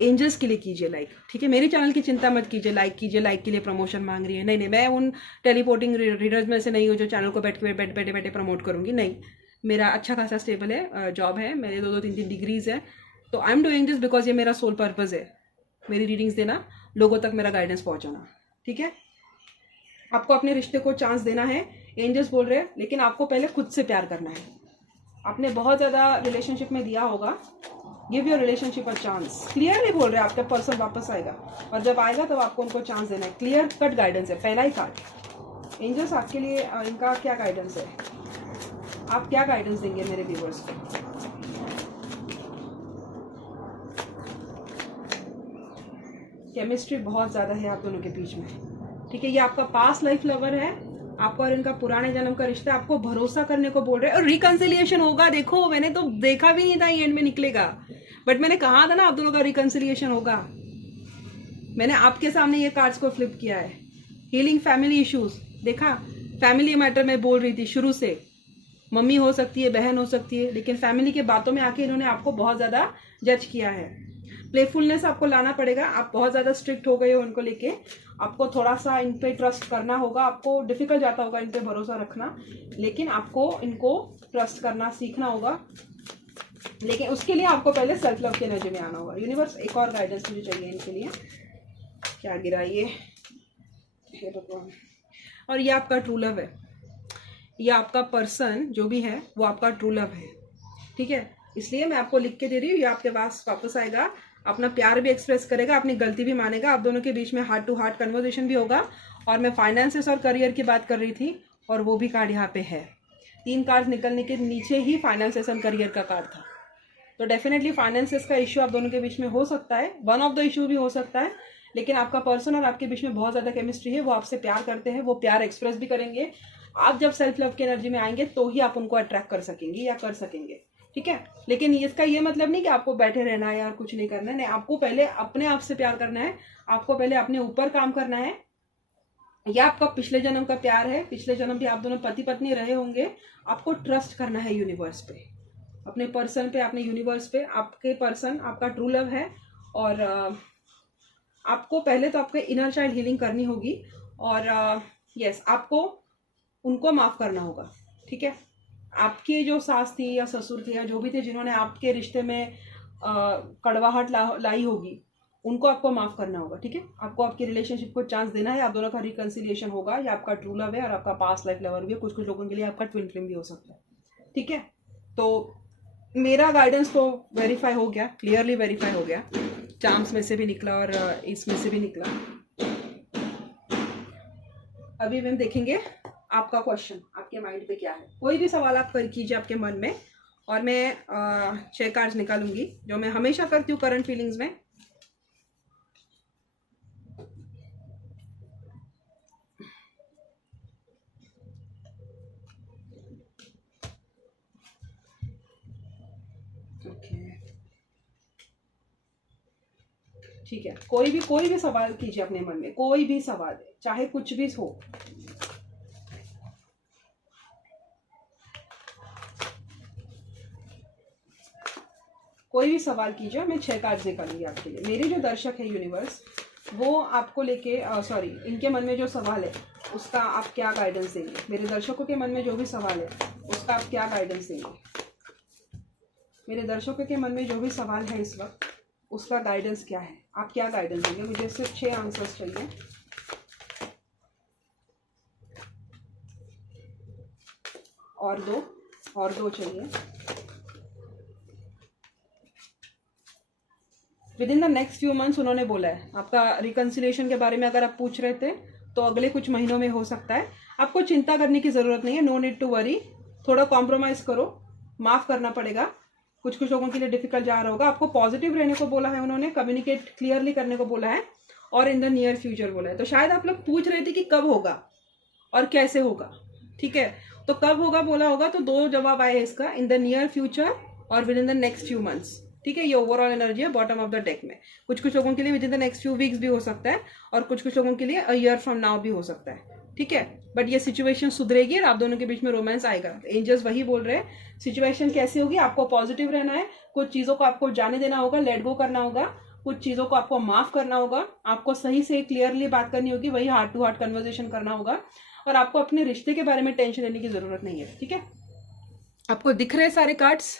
एंजल्स के लिए कीजिए लाइक, ठीक है। मेरे चैनल की चिंता मत कीजिए, लाइक कीजिए, लाइक के लिए प्रमोशन मांग रही है। नहीं, मैं उन टेलीपोर्टिंग रीडर्स में से नहीं हूँ जो चैनल को बैठे बैठे प्रमोट करूँगी, नहीं। मेरा अच्छा खासा स्टेबल है, जॉब है, मेरे 2-3 डिग्रीज है, तो I am doing this because ये मेरा सोल पर्पज़ है, मेरी रीडिंग्स देना, लोगों तक मेरा गाइडेंस पहुँचाना, ठीक है। आपको अपने रिश्ते को चांस देना है, एंजल्स बोल रहे हैं, लेकिन आपको पहले खुद से प्यार करना है। आपने बहुत ज़्यादा रिलेशनशिप में दिया होगा, give your relationship a chance. Clearly बोल रहे हैं आपका पर्सन वापस आएगा, और जब आएगा तब आपको उनको चांस देना है। क्लियर कट गाइडेंस है, पहला ही कार्ड। एंजल्स आपके लिए इनका क्या गाइडेंस है, आप क्या गाइडेंस देंगे मेरे व्यूवर्स को। केमिस्ट्री बहुत ज़्यादा है आप दोनों के बीच में, ठीक है। ये आपका पास्ट लाइफ लवर है, आपका और इनका पुराने जन्म का रिश्ता, आपको भरोसा करने को बोल रहे हैं और रिकंसिलिएशन होगा। देखो मैंने तो देखा भी नहीं था ये एंड में निकलेगा, बट मैंने कहा था ना आप दोनों का रिकंसिलिएशन होगा। मैंने आपके सामने ये कार्ड्स को फ्लिप किया है। हीलिंग फैमिली इश्यूज, देखा फैमिली मैटर में बोल रही थी शुरू से, मम्मी हो सकती है, बहन हो सकती है, लेकिन फैमिली के बातों में आके इन्होंने आपको बहुत ज़्यादा जज किया है। प्लेफुलनेस आपको लाना पड़ेगा, आप बहुत ज़्यादा स्ट्रिक्ट हो गए हो उनको लेके, आपको थोड़ा सा इन पे ट्रस्ट करना होगा, आपको डिफिकल्ट जाता होगा इन पे भरोसा रखना, लेकिन आपको इनको ट्रस्ट करना सीखना होगा। लेकिन उसके लिए आपको पहले सेल्फ लव की एनर्जी में आना होगा। यूनिवर्स एक और गाइडेंस मुझे चाहिए इनके लिए। क्या गिरा ये भगवान। और ये आपका ट्रू लव है, ये आपका पर्सन जो भी है वो आपका ट्रू लव है, ठीक है। इसलिए मैं आपको लिख के दे रही हूँ, ये आपके पास वापस आएगा, अपना प्यार भी एक्सप्रेस करेगा, अपनी गलती भी मानेगा, आप दोनों के बीच में हार्ट टू हार्ट कन्वर्सेशन भी होगा। और मैं फाइनेंसेस और करियर की बात कर रही थी और वो भी कार्ड यहाँ पे है। 3 कार्ड निकलने के नीचे ही फाइनेंसेस एंड करियर का कार्ड था, तो डेफिनेटली फाइनेंसेस का इश्यू आप दोनों के बीच में हो सकता है, वन ऑफ द इशू भी हो सकता है। लेकिन आपका पर्सन और आपके बीच में बहुत ज़्यादा केमिस्ट्री है, वो आपसे प्यार करते हैं, वो प्यार एक्सप्रेस भी करेंगे। आप जब सेल्फ लव की एनर्जी में आएंगे तो ही आप उनको अट्रैक्ट कर सकेंगे या कर सकेंगे, ठीक है। लेकिन इसका ये मतलब नहीं कि आपको बैठे रहना है या कुछ नहीं करना है, नहीं, आपको पहले अपने आप से प्यार करना है, आपको पहले अपने ऊपर काम करना है। या आपका पिछले जन्म का प्यार है, पिछले जन्म भी आप दोनों पति पत्नी रहे होंगे, आपको ट्रस्ट करना है यूनिवर्स पे, अपने पर्सन पे, अपने यूनिवर्स पे। आपके पर्सन आपका ट्रू लव है और आपको पहले तो आपके इनर चाइल्ड हीलिंग करनी होगी और यस आपको उनको माफ़ करना होगा, ठीक है। आपके जो सास थी या ससुर थे या जो भी थे जिन्होंने आपके रिश्ते में कड़वाहट लाई होगी, उनको आपको माफ़ करना होगा, ठीक है। आपको आपकी रिलेशनशिप को चांस देना है, आप दोनों का रिकंसिलिएशन होगा। या आपका ट्रू लव है और आपका पास्ट लाइफ लवर भी है, कुछ कुछ लोगों के लिए आपका ट्विन फ्लेम भी हो सकता है, ठीक है। तो मेरा गाइडेंस तो वेरीफाई हो गया, क्लियरली वेरीफाई हो गया, चार्म्स में से भी निकला और इसमें से भी निकला। अभी हम देखेंगे आपका क्वेश्चन आपके माइंड पे क्या है। कोई भी सवाल आप कीजिए आपके मन में और मैं 6 कार्ड्स निकालूंगी जो मैं हमेशा करती हूँ करंट फीलिंग्स में। ठीक है, कोई भी सवाल कीजिए अपने मन में, कोई भी सवाल चाहे कुछ भी हो। कोई भी सवाल कीजिए, मैं 6 कार्ड निकालूंगी आपके लिए। मेरे जो दर्शक है यूनिवर्स, वो आपको लेके सॉरी इनके मन में जो सवाल है उसका आप क्या गाइडेंस देंगे। मेरे दर्शकों के मन में जो भी सवाल है उसका आप क्या गाइडेंस देंगे। मेरे दर्शकों के मन में जो भी सवाल है इस वक्त उसका गाइडेंस क्या है, आप क्या गाइडेंस देंगे। मुझे सिर्फ 6 आंसर्स चाहिए। और दो चाहिए। With in the next few months उन्होंने बोला है। आपका रिकंसिलिएशन के बारे में अगर आप पूछ रहे थे तो अगले कुछ महीनों में हो सकता है। आपको चिंता करने की ज़रूरत नहीं है, नो नीड टू वरी। थोड़ा कॉम्प्रोमाइज़ करो, माफ़ करना पड़ेगा। कुछ कुछ लोगों के लिए डिफिकल्ट जा रहा होगा। आपको पॉजिटिव रहने को बोला है उन्होंने, कम्युनिकेट क्लियरली करने को बोला है और इन द नियर फ्यूचर बोला है। तो शायद आप लोग पूछ रहे थे कि कब होगा और कैसे होगा, ठीक है। तो कब होगा बोला होगा तो 2 जवाब आए इसका, इन द नियर फ्यूचर और with in the next few months, ठीक है। ये ओवरऑल एनर्जी है बॉटम ऑफ द डेक में। कुछ कुछ लोगों के लिए with in the next few weeks भी हो सकता है और कुछ कुछ लोगों के लिए अ ईयर फ्रॉम नाउ भी हो सकता है, ठीक है। बट ये सिचुएशन सुधरेगी और आप दोनों के बीच में रोमांस आएगा। एंजल्स वही बोल रहे हैं। सिचुएशन कैसी होगी, आपको पॉजिटिव रहना है, कुछ चीज़ों को आपको जाने देना होगा, लेट गो करना होगा, कुछ चीज़ों को आपको माफ़ करना होगा, आपको सही से क्लियरली बात करनी होगी, वही हार्ट टू हार्ट कन्वर्सेशन करना होगा और आपको अपने रिश्ते के बारे में टेंशन लेने की ज़रूरत नहीं है, ठीक है। आपको दिख रहे सारे कार्ड्स?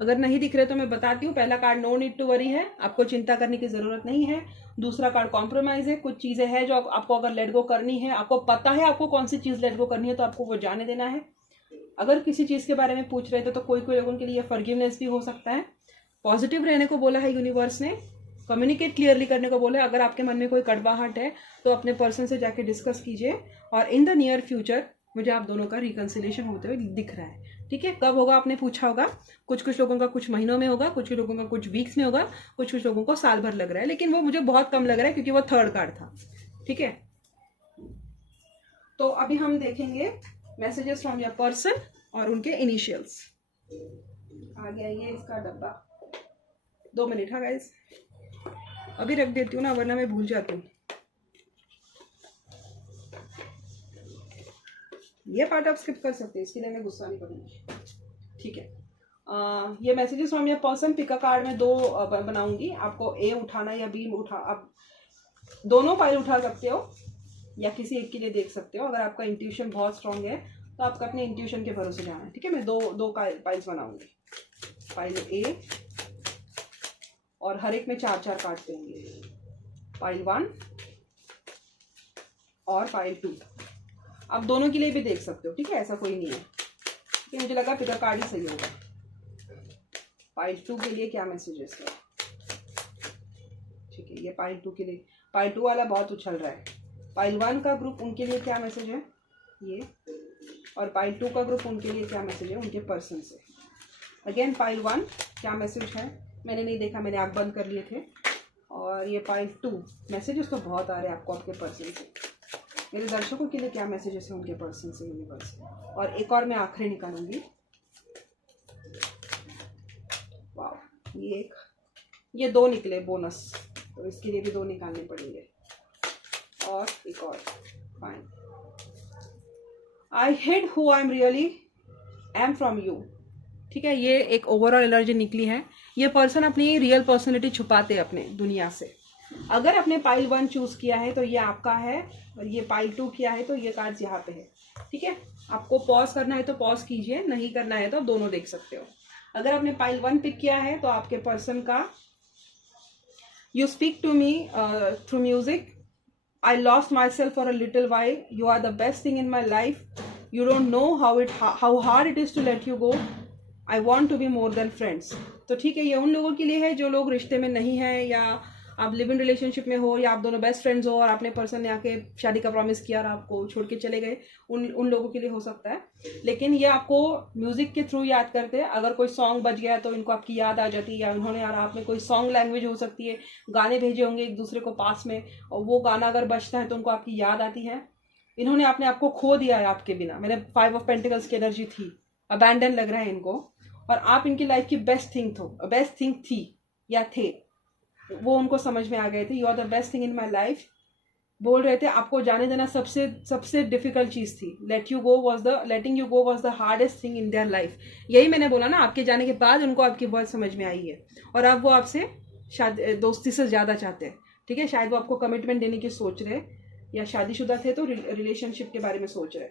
अगर नहीं दिख रहे तो मैं बताती हूँ। पहला card no need to worry है, आपको चिंता करने की ज़रूरत नहीं है। दूसरा कार्ड कॉम्प्रोमाइज़ है, कुछ चीज़ें हैं जो आपको अगर लेट गो करनी है, आपको पता है आपको कौन सी चीज़ लेट गो करनी है तो आपको वो जाने देना है। अगर किसी चीज़ के बारे में पूछ रहे थे तो कोई कोई लोगों के लिए फॉरगिवनेस भी हो सकता है। पॉजिटिव रहने को बोला है यूनिवर्स ने, कम्युनिकेट क्लियरली करने को बोला है। अगर आपके मन में कोई कड़वाहट है तो अपने पर्सन से जाके डिस्कस कीजिए और इन द नियर फ्यूचर मुझे आप दोनों का रिकन्सिलेशन होते हुए दिख रहा है। ठीक है, कब होगा आपने पूछा होगा, कुछ कुछ लोगों का कुछ महीनों में होगा, कुछ कुछ लोगों का कुछ वीक्स में होगा, कुछ कुछ लोगों को साल भर लग रहा है, लेकिन वो मुझे बहुत कम लग रहा है क्योंकि वो थर्ड कार्ड था। ठीक है, तो अभी हम देखेंगे मैसेजेस फ्रॉम योर पर्सन और उनके इनिशियल्स। आ गया ये इसका डब्बा, 2 मिनट। हाँ गाइस, अभी रख देती हूँ ना, वरना मैं भूल जाती हूँ। ये पार्ट आप स्किप कर सकते हैं, इसके लिए मैं गुस्सा नहीं करूँगी। ठीक है, ये messages from your person. Pick a card में 2 बनाऊंगी, आपको ए उठाना या बी उठा, आप दोनों फाइल उठा सकते हो या किसी एक के लिए देख सकते हो। अगर आपका इंट्यूशन बहुत स्ट्रांग है तो आपका अपने इंट्यूशन के भरोसे जाना है। ठीक है, मैं दो फाइल्स बनाऊंगी, फाइल ए और हर एक में 4-4 कार्ड देंगे, फाइल 1 और फाइल 2। आप दोनों के लिए भी देख सकते हो। ठीक है, ऐसा कोई नहीं है। कि मुझे लगा पिक अ कार्ड ही सही होगा। फाइल 2 के लिए क्या मैसेजेस है? ठीक है, ये फाइल 2 के लिए, फाइल 2 वाला बहुत उछल रहा है। फाइल 1 का ग्रुप, उनके लिए क्या मैसेज है ये, और फाइल 2 का ग्रुप, उनके लिए क्या मैसेज है उनके पर्सन से। अगेन फाइल 1 क्या मैसेज है, मैंने नहीं देखा, मैंने आँख बंद कर लिए थे। और ये फाइल 2 मैसेजेस तो बहुत आ रहे हैं आपको आपके पर्सन से। मेरे दर्शकों के लिए क्या मैसेजेस है उनके पर्सन से, यूनिवर्स। और एक और मैं आखिरी निकालूंगी। वाह, ये 2 निकले बोनस, तो इसके लिए भी 2 निकालने पड़ेंगे। और एक और, fine. I hid who I am really am from you. ठीक है, ये एक ओवरऑल एनर्जी निकली है। ये पर्सन अपनी रियल पर्सनैलिटी छुपाते हैं अपने दुनिया से। अगर आपने पाइल 1 चूज किया है तो ये आपका है, और ये पाइल 2 किया है तो ये कार्ड्स यहाँ पे है। ठीक है, आपको पॉज करना है तो पॉज कीजिए, नहीं करना है तो आप दोनों देख सकते हो। अगर आपने पाइल 1 पिक किया है तो आपके पर्सन का, you speak to me through music, I lost myself for a little while. You are the best thing in my life. You don't know how hard it is to let you go. I want to be more than friends. तो ठीक है, ये उन लोगों के लिए है जो लोग रिश्ते में नहीं है, या आप लिव इन रिलेशनशिप में हो, या आप दोनों बेस्ट फ्रेंड्स हो और आपने पर्सन ने आके शादी का प्रॉमिस किया और आपको छोड़ के चले गए, उन लोगों के लिए हो सकता है। लेकिन ये आपको म्यूजिक के थ्रू याद करते हैं। अगर कोई सॉन्ग बज गया तो इनको आपकी याद आ जाती है, या उन्होंने यार आप में कोई सॉन्ग लैंग्वेज हो सकती है, गाने भेजे होंगे एक दूसरे को पास में, और वो गाना अगर बजता है तो उनको आपकी याद आती है। इन्होंने अपने आप को खो दिया है आपके बिना। मैंने 5 ऑफ पेंटिकल्स की एनर्जी थी, अबैंडन लग रहा है इनको, और आप इनकी लाइफ की बेस्ट थिंग थी या थे, वो उनको समझ में आ गए थे। You are the best thing in my life बोल रहे थे। आपको जाने देना सबसे डिफिकल्ट चीज थी। Letting you go was the hardest thing in their life. यही मैंने बोला ना, आपके जाने के बाद उनको आपकी बहुत समझ में आई है, और अब वो आपसे दोस्ती से ज्यादा चाहते हैं। ठीक है, शायद वो आपको कमिटमेंट देने की सोच रहे, या शादीशुदा थे तो रिलेशनशिप के बारे में सोच रहे।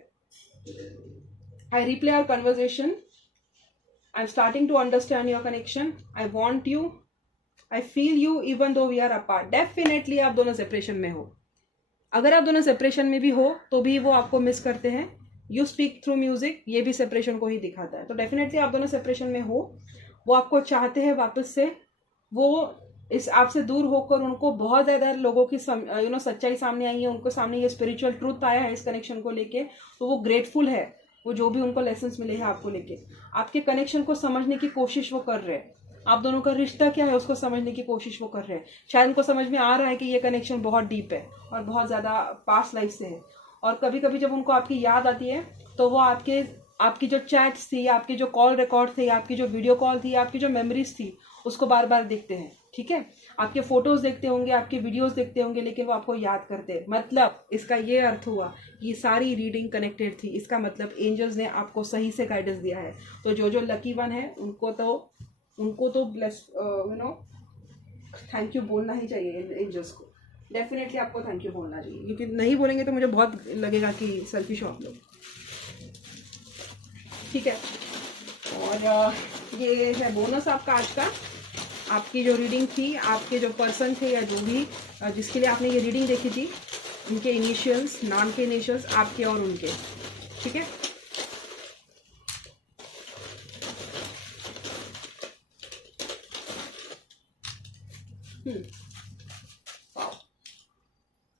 I replay our conversation, I am starting to understand your connection, I want you, I feel you even though we are apart. Definitely आप दोनों सेपरेशन में हो। अगर आप दोनों सेपरेशन में भी हो तो भी वो आपको मिस करते हैं। यू स्पीक थ्रू म्यूजिक, ये भी सेपरेशन को ही दिखाता है। तो डेफिनेटली आप दोनों सेपरेशन में हो, वो आपको चाहते हैं वापस से। वो इस आपसे दूर होकर उनको बहुत ज़्यादा लोगों की सच्चाई सामने आई है, उनको सामने ये स्पिरिचुअल ट्रूथ आया है इस कनेक्शन को लेके, तो वो ग्रेटफुल है। वो जो भी उनको लेसन्स मिले हैं आपको लेके, आपके कनेक्शन को समझने की कोशिश वो कर रहे हैं। आप दोनों का रिश्ता क्या है उसको समझने की कोशिश वो कर रहे हैं। शायद उनको समझ में आ रहा है कि ये कनेक्शन बहुत डीप है और बहुत ज़्यादा पास्ट लाइफ से है। और कभी कभी जब उनको आपकी याद आती है तो वो आपकी जो चैट्स थी, आपके जो कॉल रिकॉर्ड थे, आपकी जो वीडियो कॉल थी, आपकी जो मेमोरीज थी, उसको बार बार देखते हैं। ठीक है, आपके फोटोज देखते होंगे, आपके वीडियोस देखते होंगे, लेकिन वो आपको याद करते हैं। मतलब इसका ये अर्थ हुआ कि सारी रीडिंग कनेक्टेड थी। इसका मतलब एंजल्स ने आपको सही से गाइडेंस दिया है। तो जो लकी वन है उनको तो ब्लेस थैंक यू बोलना ही चाहिए एंजल्स को। डेफिनेटली आपको थैंक यू बोलना चाहिए, क्योंकि नहीं बोलेंगे तो मुझे बहुत लगेगा कि सेल्फिश हो आप लोग। ठीक है, और ये है बोनस आपका आज का। आपकी जो रीडिंग थी, आपके जो पर्सन थे या जो भी जिसके लिए आपने ये रीडिंग देखी थी, उनके इनिशियल्स, नाम के इनिशियल्स आपके और उनके। ठीक है,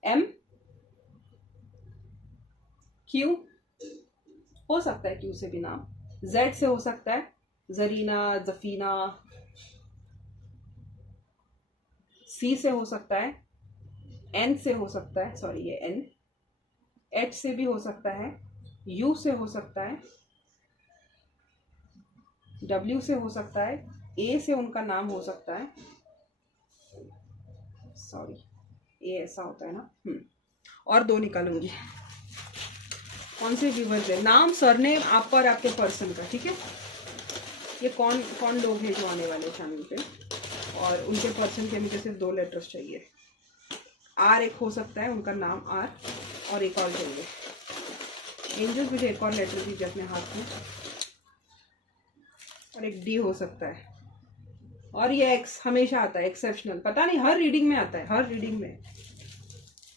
M Q हो सकता है क्यू से भी नाम, जेड से हो सकता है जरीना, जफीना, सी से हो सकता है, एन से हो सकता है, सॉरी ये एन, एच से भी हो सकता है, यू से हो सकता है, डब्ल्यू से हो सकता है, ए से उनका नाम हो सकता है, सॉरी ए ऐसा होता है ना, और 2 निकालूंगी। कौन से व्यूवर्स है, नाम, सरनेम आपका और आपके पर्सन का, ठीक है। ये कौन कौन लोग हैं जो आने वाले चैनल पे, और उनके पर्सन के मुझे सिर्फ 2 लेटर्स चाहिए। आर एक हो सकता है, उनका नाम आर, और एक और चाहिए। एंजल्स मुझे एक और लेटर दीजिए अपने हाथ में, और एक डी हो सकता है, और ये एक्स हमेशा आता है, एक्सेप्शनल, पता नहीं हर रीडिंग में आता है, हर रीडिंग में,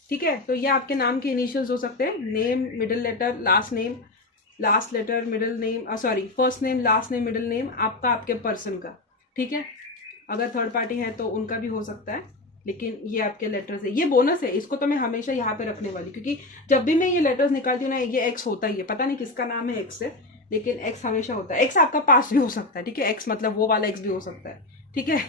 ठीक है। तो ये आपके नाम के इनिशियल्स हो सकते हैं, name, middle letter, last name, last letter, middle name, sorry first name, last name, middle name, आपका आपके पर्सन का, ठीक है। अगर थर्ड पार्टी है तो उनका भी हो सकता है, लेकिन ये आपके लेटर्स है, ये बोनस है, इसको तो मैं हमेशा यहाँ पे रखने वाली, क्योंकि जब भी मैं ये लेटर्स निकालती हूँ ना, ये एक्स होता ही है, पता नहीं किसका नाम है एक्स से, लेकिन एक्स हमेशा होता है। एक्स आपका पास भी हो सकता है, ठीक है, एक्स मतलब वो वाला एक्स भी हो सकता है, ठीक है।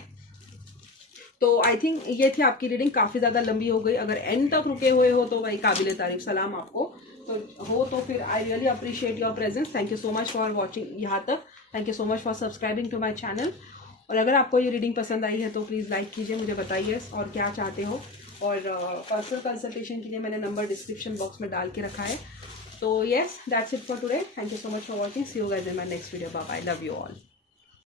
तो आई थिंक ये थी आपकी रीडिंग, काफ़ी ज़्यादा लंबी हो गई। अगर एंड तक रुके हुए हो तो भाई काबिल तारीफ सलाम आपको, तो फिर I really appreciate your presence. Thank you so much for watching यहाँ तक, thank you so much for subscribing to my channel. और अगर आपको ये रीडिंग पसंद आई है तो प्लीज़ लाइक कीजिए, मुझे बताइए और क्या चाहते हो। और पर्सनल कंसल्टेशन के लिए मैंने नंबर डिस्क्रिप्शन बॉक्स में डाल के रखा है। तो yes, that's it for today, thank you so much for watching, see you guys in my next video, bye bye, love you all.